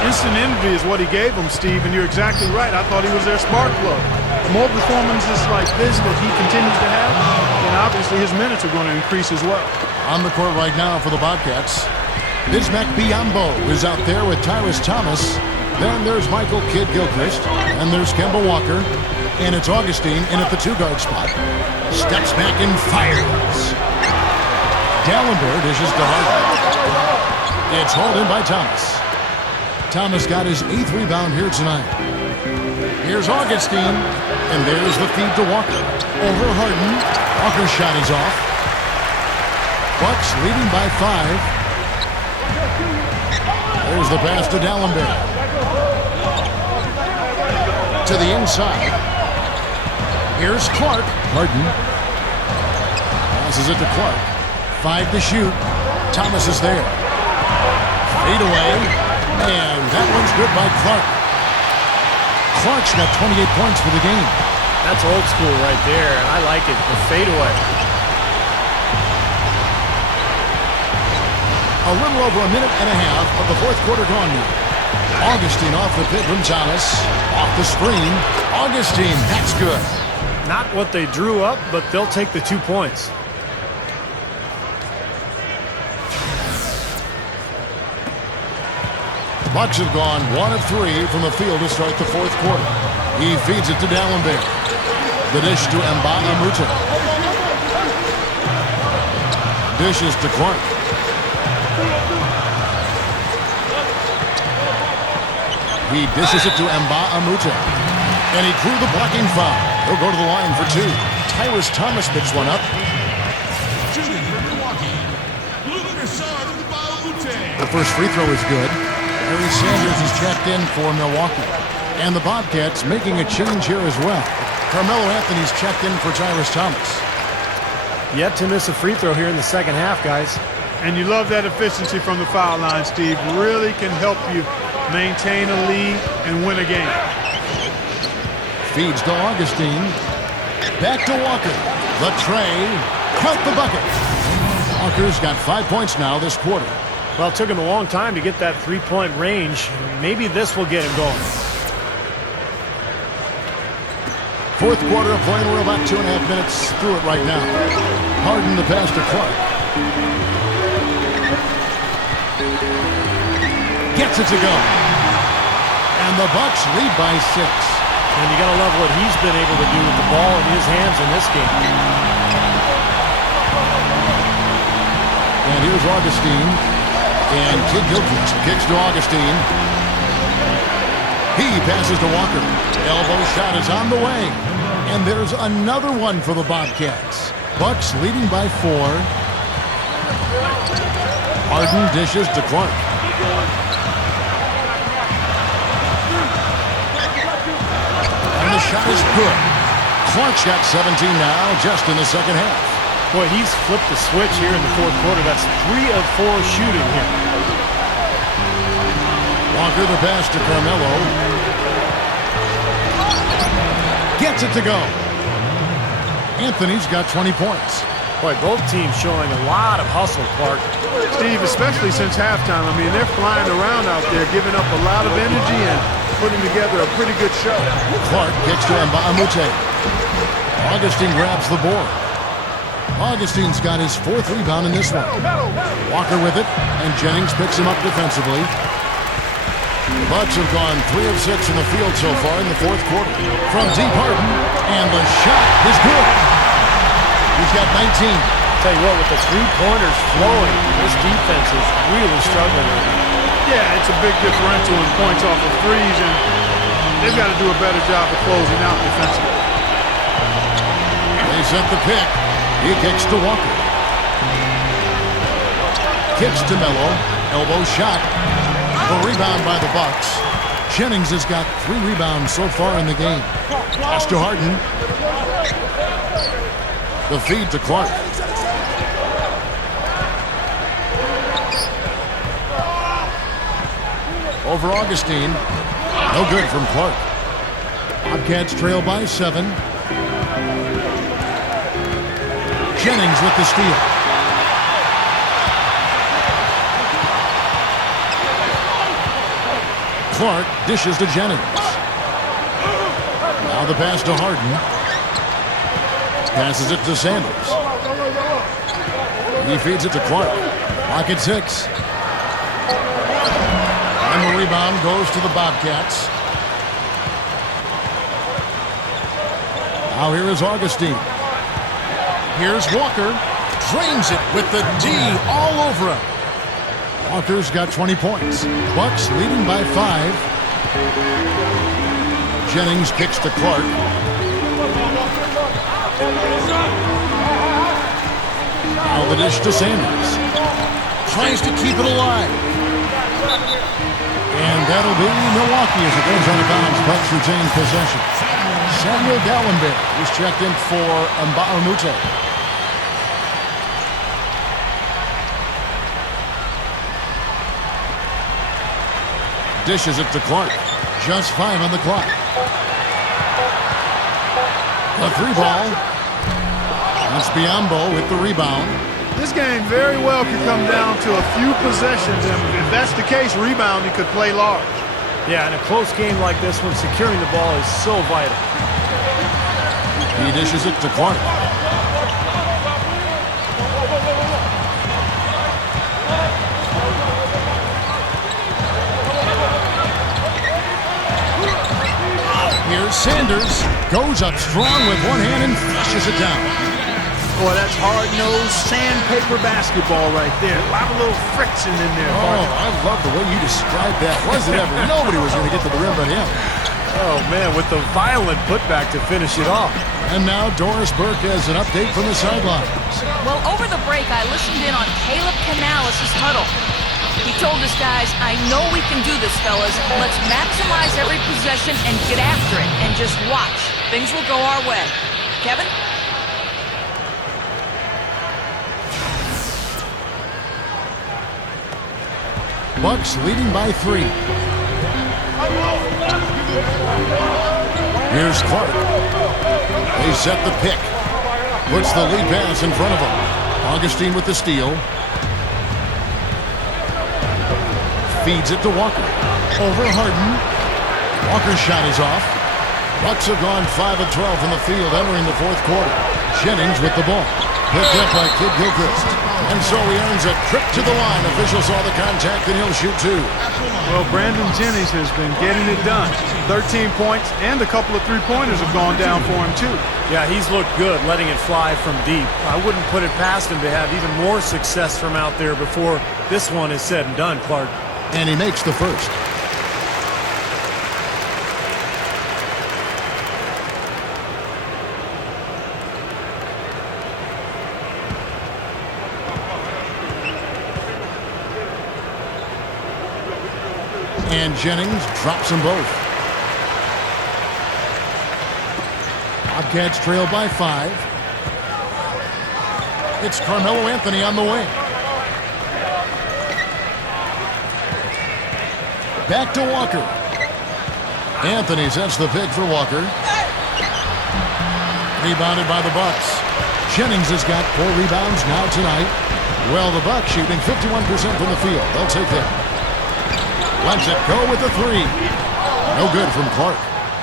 Instant energy is what he gave them, Steve, and you're exactly right. I thought he was their spark plug. The more performances like this that he continues to have, then obviously his minutes are going to increase as well. On the court right now for the Bobcats, Bismack Biyombo is out there with Tyrus Thomas. Then there's Michael Kidd-Gilchrist, and there's Kemba Walker, and it's Augustine in at the two-guard spot. Steps back and fires. Dallenberg dishes to Harden. It's hauled in by Thomas. Thomas got his 8th rebound here tonight. Here's Augustine, and there's the feed to Walker. Over Harden. Walker's shot is off. Bucks leading by 5. There's the pass to Dallenberg. To the inside. Here's Clark. Harden. Passes it to Clark. 5 to shoot. Thomas is there. Fade away. And that one's good by Clark. Clark's got 28 points for the game. That's old school right there, and I like it. The fadeaway. A little over a minute and a half of the fourth quarter gone now. Augustine off the pit from Thomas. Off the screen. Augustine, that's good. Not what they drew up, but they'll take the 2 points. Bucks have gone 1 of 3 from the field to start the fourth quarter. He feeds it to Dallenberg. The dish to Mbah-a-Moute. Dishes to Clark. He dishes it to Mbah-a-Moute. And he drew the blocking foul. He'll go to the line for 2. Tyrus Thomas picks one up. The first free throw is good. Harry Sanders is checked in for Milwaukee. And the Bobcats making a change here as well. Carmelo Anthony's checked in for Tyrus Thomas. Yet to miss a free throw here in the second half, guys. And you love that efficiency from the foul line, Steve. Really can help you maintain a lead and win a game. Feeds to Augustine. Back to Walker. The tray. Count the bucket. Walker's got 5 points now this quarter. Well, it took him a long time to get that three-point range. Maybe this will get him going. Fourth quarter of play. We're about 2.5 minutes through it right now. Harden the pass to Clark. Gets it to go. And the Bucks lead by 6. And you got to love what he's been able to do with the ball in his hands in this game. And here's Augustine. And Kidd-Gilchrist kicks to Augustine. He passes to Walker. Elbow shot is on the way. And there's another one for the Bobcats. Bucks leading by 4. Harden dishes to Clark. And the shot is good. Clark's got 17 now, just in the second half. Boy, he's flipped the switch here in the fourth quarter. That's 3 of 4 shooting here. Walker the pass to Carmelo. Gets it to go. Anthony's got 20 points. Boy, both teams showing a lot of hustle, Clark. Steve, especially since halftime. I mean, they're flying around out there, giving up a lot of energy and putting together a pretty good show. Clark kicks to Mbah-a-Moute. Augustine grabs the board. Augustine's got his 4th rebound in this one. Walker with it, and Jennings picks him up defensively. The Bucks have gone 3 of 6 in the field so far in the fourth quarter. From deep Harden, and the shot is good. He's got 19. Tell you what, with the three-pointers flowing, this defense is really struggling. Yeah, it's a big differential in points off of threes, and they've got to do a better job of closing out defensively. They set the pick. He kicks to Walker. Kicks to Melo. Elbow shot. The rebound by the Bucks. Jennings has got 3 rebounds so far in the game. Pass to Harden. The feed to Clark. Over Augustine. No good from Clark. Bobcats trail by 7. Jennings with the steal. Clark dishes to Jennings. Now the pass to Harden. Passes it to Sanders. He feeds it to Clark. Clock at 6. And the rebound goes to the Bobcats. Now here is Augustine. Here's Walker. Drains it with the D all over him. Walker's got 20 points. Bucks leading by 5. Jennings kicks to Clark. Now the dish to Sanders. Tries to keep it alive. And that'll be Milwaukee as it goes out of bounds. Bucks retain possession. Samuel Gallenberg is checked in for Mbaumute. Dishes it to Clark. Just 5 on the clock. The 3 ball. That's Biyombo with the rebound. This game very well could come down to a few possessions, and if that's the case, rebounding could play large. Yeah, in a close game like this one, securing the ball is so vital. He dishes it to Clark. Here's Sanders. Goes up strong with one hand and flushes it down. Boy, that's hard-nosed sandpaper basketball right there. A lot of little friction in there. Oh, I love the way you described that. Was it ever? Nobody was going to get to the rim but him. Oh, man, with the violent putback to finish it off. And now Doris Burke has an update from the sidelines. Well, over the break, I listened in on Caleb Canales' huddle. He told us, guys, I know we can do this, fellas. Let's maximize every possession and get after it and just watch. Things will go our way. Kevin? Bucks leading by 3. Here's Clark. They set the pick. Puts the lead pass in front of him. Augustine with the steal. Feeds it to Walker. Over Harden. Walker's shot is off. Bucks have gone 5 of 12 from the field entering the 4th quarter. Jennings with the ball. Picked up by Kid Gilchrist. And so he earns a trip to the line. Officials saw the contact and he'll shoot 2. Well, Brandon Jennings has been getting it done. 13 points and a couple of 3-pointers have gone down for him, too. Yeah, he's looked good letting it fly from deep. I wouldn't put it past him to have even more success from out there before this one is said and done, Clark. And he makes the first. And Jennings drops them both. Bobcats trail by 5. It's Carmelo Anthony on the wing. Back to Walker. Anthony sets the pick for Walker. Rebounded by the Bucks. Jennings has got 4 rebounds now tonight. Well, the Bucks shooting 51% from the field. They'll take that. Lets it go with the 3. No good from Clark.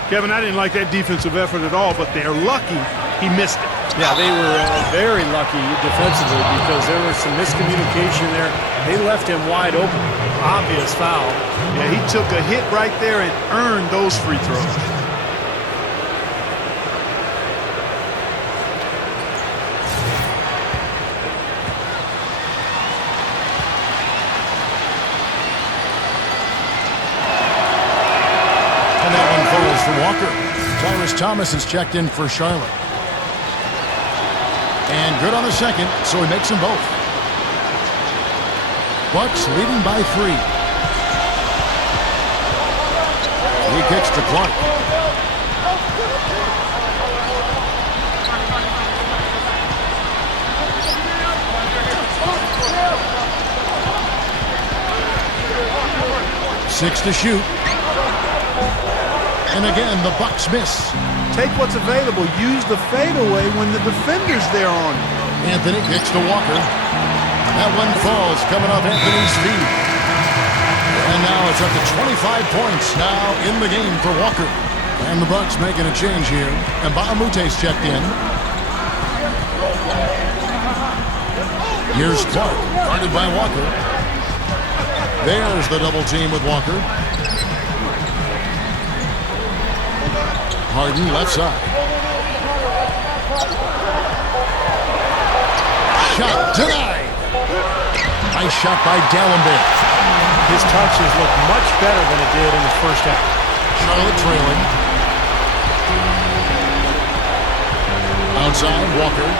Kevin, I didn't like that defensive effort at all, but they're lucky he missed it. Yeah, they were very lucky defensively because there was some miscommunication there. They left him wide open. Obvious foul. Yeah, he took a hit right there and earned those free throws. And that one falls for Walker. Tyrus Thomas is checked in for Charlotte. And good on the second, so he makes them both. Bucks leading by 3. He kicks to Clark. Six to shoot. And again, the Bucks miss. Take what's available. Use the fadeaway when the defender's there on you. Anthony kicks to Walker. That one falls, coming off Anthony's feet. And now it's up to 25 points now in the game for Walker. And the Bucks making a change here. And Baamute's checked in. Here's Clark, guarded by Walker. There's the double team with Walker. Harden left side. Shot denied. Nice shot by Dallenberg. His touches look much better than it did in the first half. Charlotte trailing. Outside, Walker.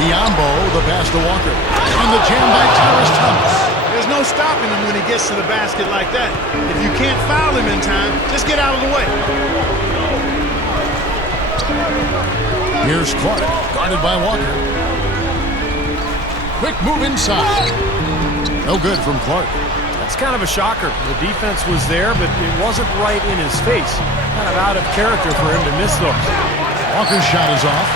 Biombo, the pass to Walker. And the jam by Tyrus Thomas. There's no stopping him when he gets to the basket like that. If you can't foul him in time, just get out of the way. Here's Clark, guarded by Walker. Quick move inside. No good from Clark. That's kind of a shocker. The defense was there, but it wasn't right in his face. Kind of out of character for him to miss those. Walker's shot is off.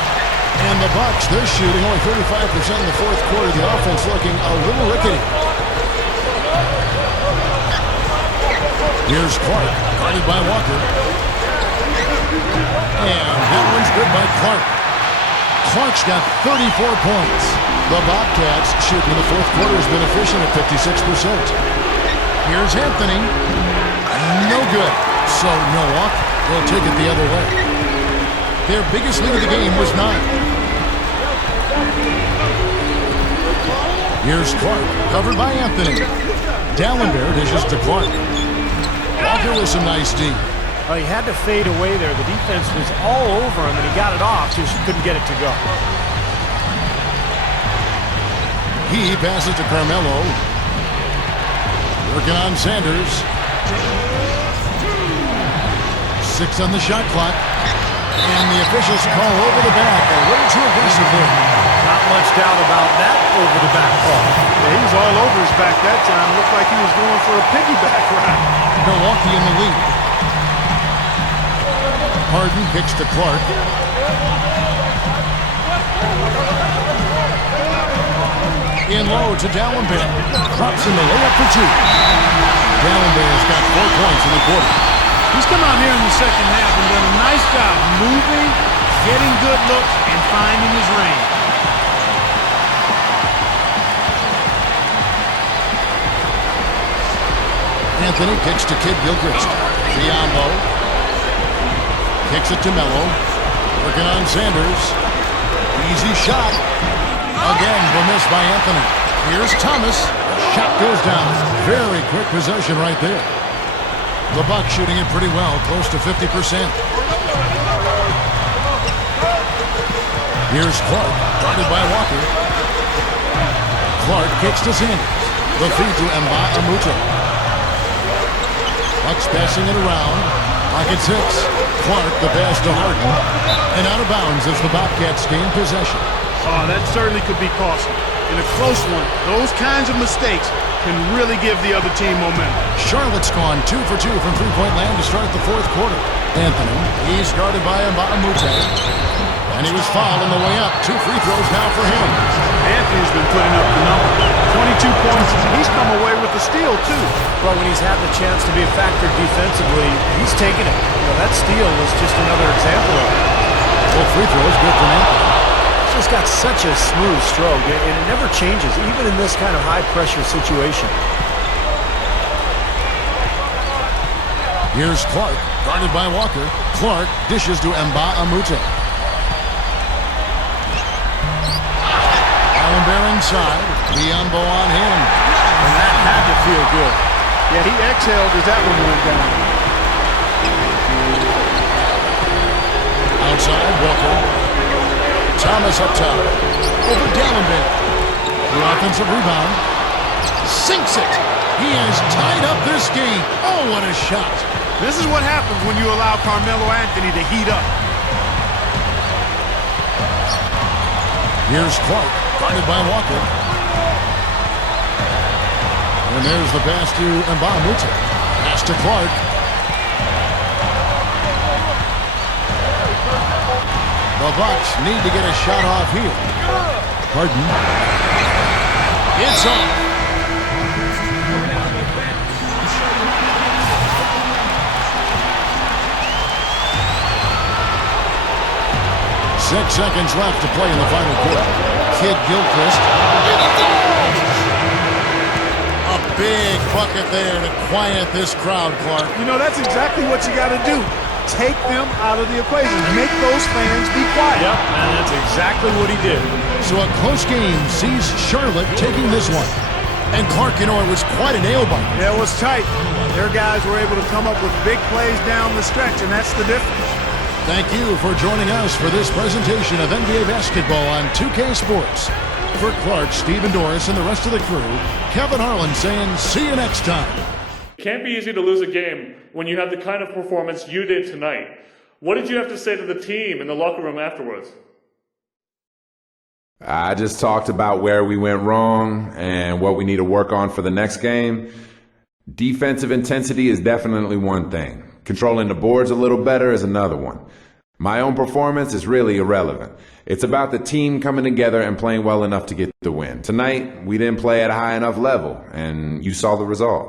And the Bucks, they're shooting only 35% in the fourth quarter. The offense looking a little rickety. Here's Clark, guarded by Walker. And that one's good by Clark. Clark's got 34 points. The Bobcats shooting in the fourth quarter has been efficient at 56%. Here's Anthony. No good. So Milwaukee will take it the other way. Their biggest lead of the game was 9. Here's Clark, covered by Anthony. Dallenberg dishes to Clark. Walker with some nice D. Well, he had to fade away there. The defense was all over him, and he got it off, just couldn't get it to go. He passes to Carmelo. Working on Sanders. 6 on the shot clock. And the officials call over the back. A little too aggressive there. Not much doubt about that over the back call. Yeah, he was all over his back that time. Looked like he was going for a piggyback ride. Milwaukee in the lead. Harden kicks to Clark. In low to Dallenberg. Drops in the layup for 2. Dallenberg's got 4 points in the quarter. He's come out here in the second half and done a nice job moving, getting good looks, and finding his range. Anthony kicks to Kid Gilchrist. Biombo kicks it to Melo. Working on Sanders. Easy shot. Again, the miss by Anthony. Here's Thomas. Shot goes down. Very quick possession right there. The Bucks shooting it pretty well, close to 50%. Here's Clark, guarded by Walker. Clark kicks to Sanders. The feed to Mbah-a-Moute. Bucks passing it around. Pocket 6. Clark, the pass to Harden. And out of bounds as the Bobcats gain possession. Oh, that certainly could be costly. In a close one, those kinds of mistakes can really give the other team momentum. Charlotte's gone 2 for 2 from three-point land to start the fourth quarter. Anthony, he's guarded by Mbah-a-Moute. And he was fouled on the way up. 2 free throws now for him. Anthony's been putting up the numbers. 22 points. He's come away with the steal, too. Well, when he's had the chance to be a factor defensively, he's taken it. That steal was just another example of it. Both free throws good from Anthony. He's just got such a smooth stroke, and it never changes, even in this kind of high-pressure situation. Here's Clark, guarded by Walker. Clark dishes to Mbah-a-Moute. Dallenberg inside. Biombo on him. And that had to feel good. Yeah, he exhaled as that one went down. Outside, Walker. Thomas up top. Over Dallenberg. The offensive rebound. Sinks it. He has tied up this game. Oh, what a shot. This is what happens when you allow Carmelo Anthony to heat up. Here's Clark, guarded by Walker. And there's the pass to Mbah-a-Moute. Pass to Clark. The Bucks need to get a shot off here. Harden. It's off. 6 seconds left to play in the final quarter. Kid Gilchrist. A big bucket there to quiet this crowd, Clark. You know, that's exactly what you got to do. Take them out of the equation. Make those fans be quiet. Yep, and that's exactly what he did. So a close game sees Charlotte taking this one. And Clark, you know, it was quite a nail-biter. Yeah, it was tight. Their guys were able to come up with big plays down the stretch, and that's the difference. Thank you for joining us for this presentation of NBA basketball on 2K Sports. For Clark, Stephen Doris, and the rest of the crew, Kevin Harlan saying, see you next time. It can't be easy to lose a game when you have the kind of performance you did tonight. What did you have to say to the team in the locker room afterwards? I just talked about where we went wrong and what we need to work on for the next game. Defensive intensity is definitely one thing. Controlling the boards a little better is another one. My own performance is really irrelevant. It's about the team coming together and playing well enough to get the win. Tonight, we didn't play at a high enough level, and you saw the result.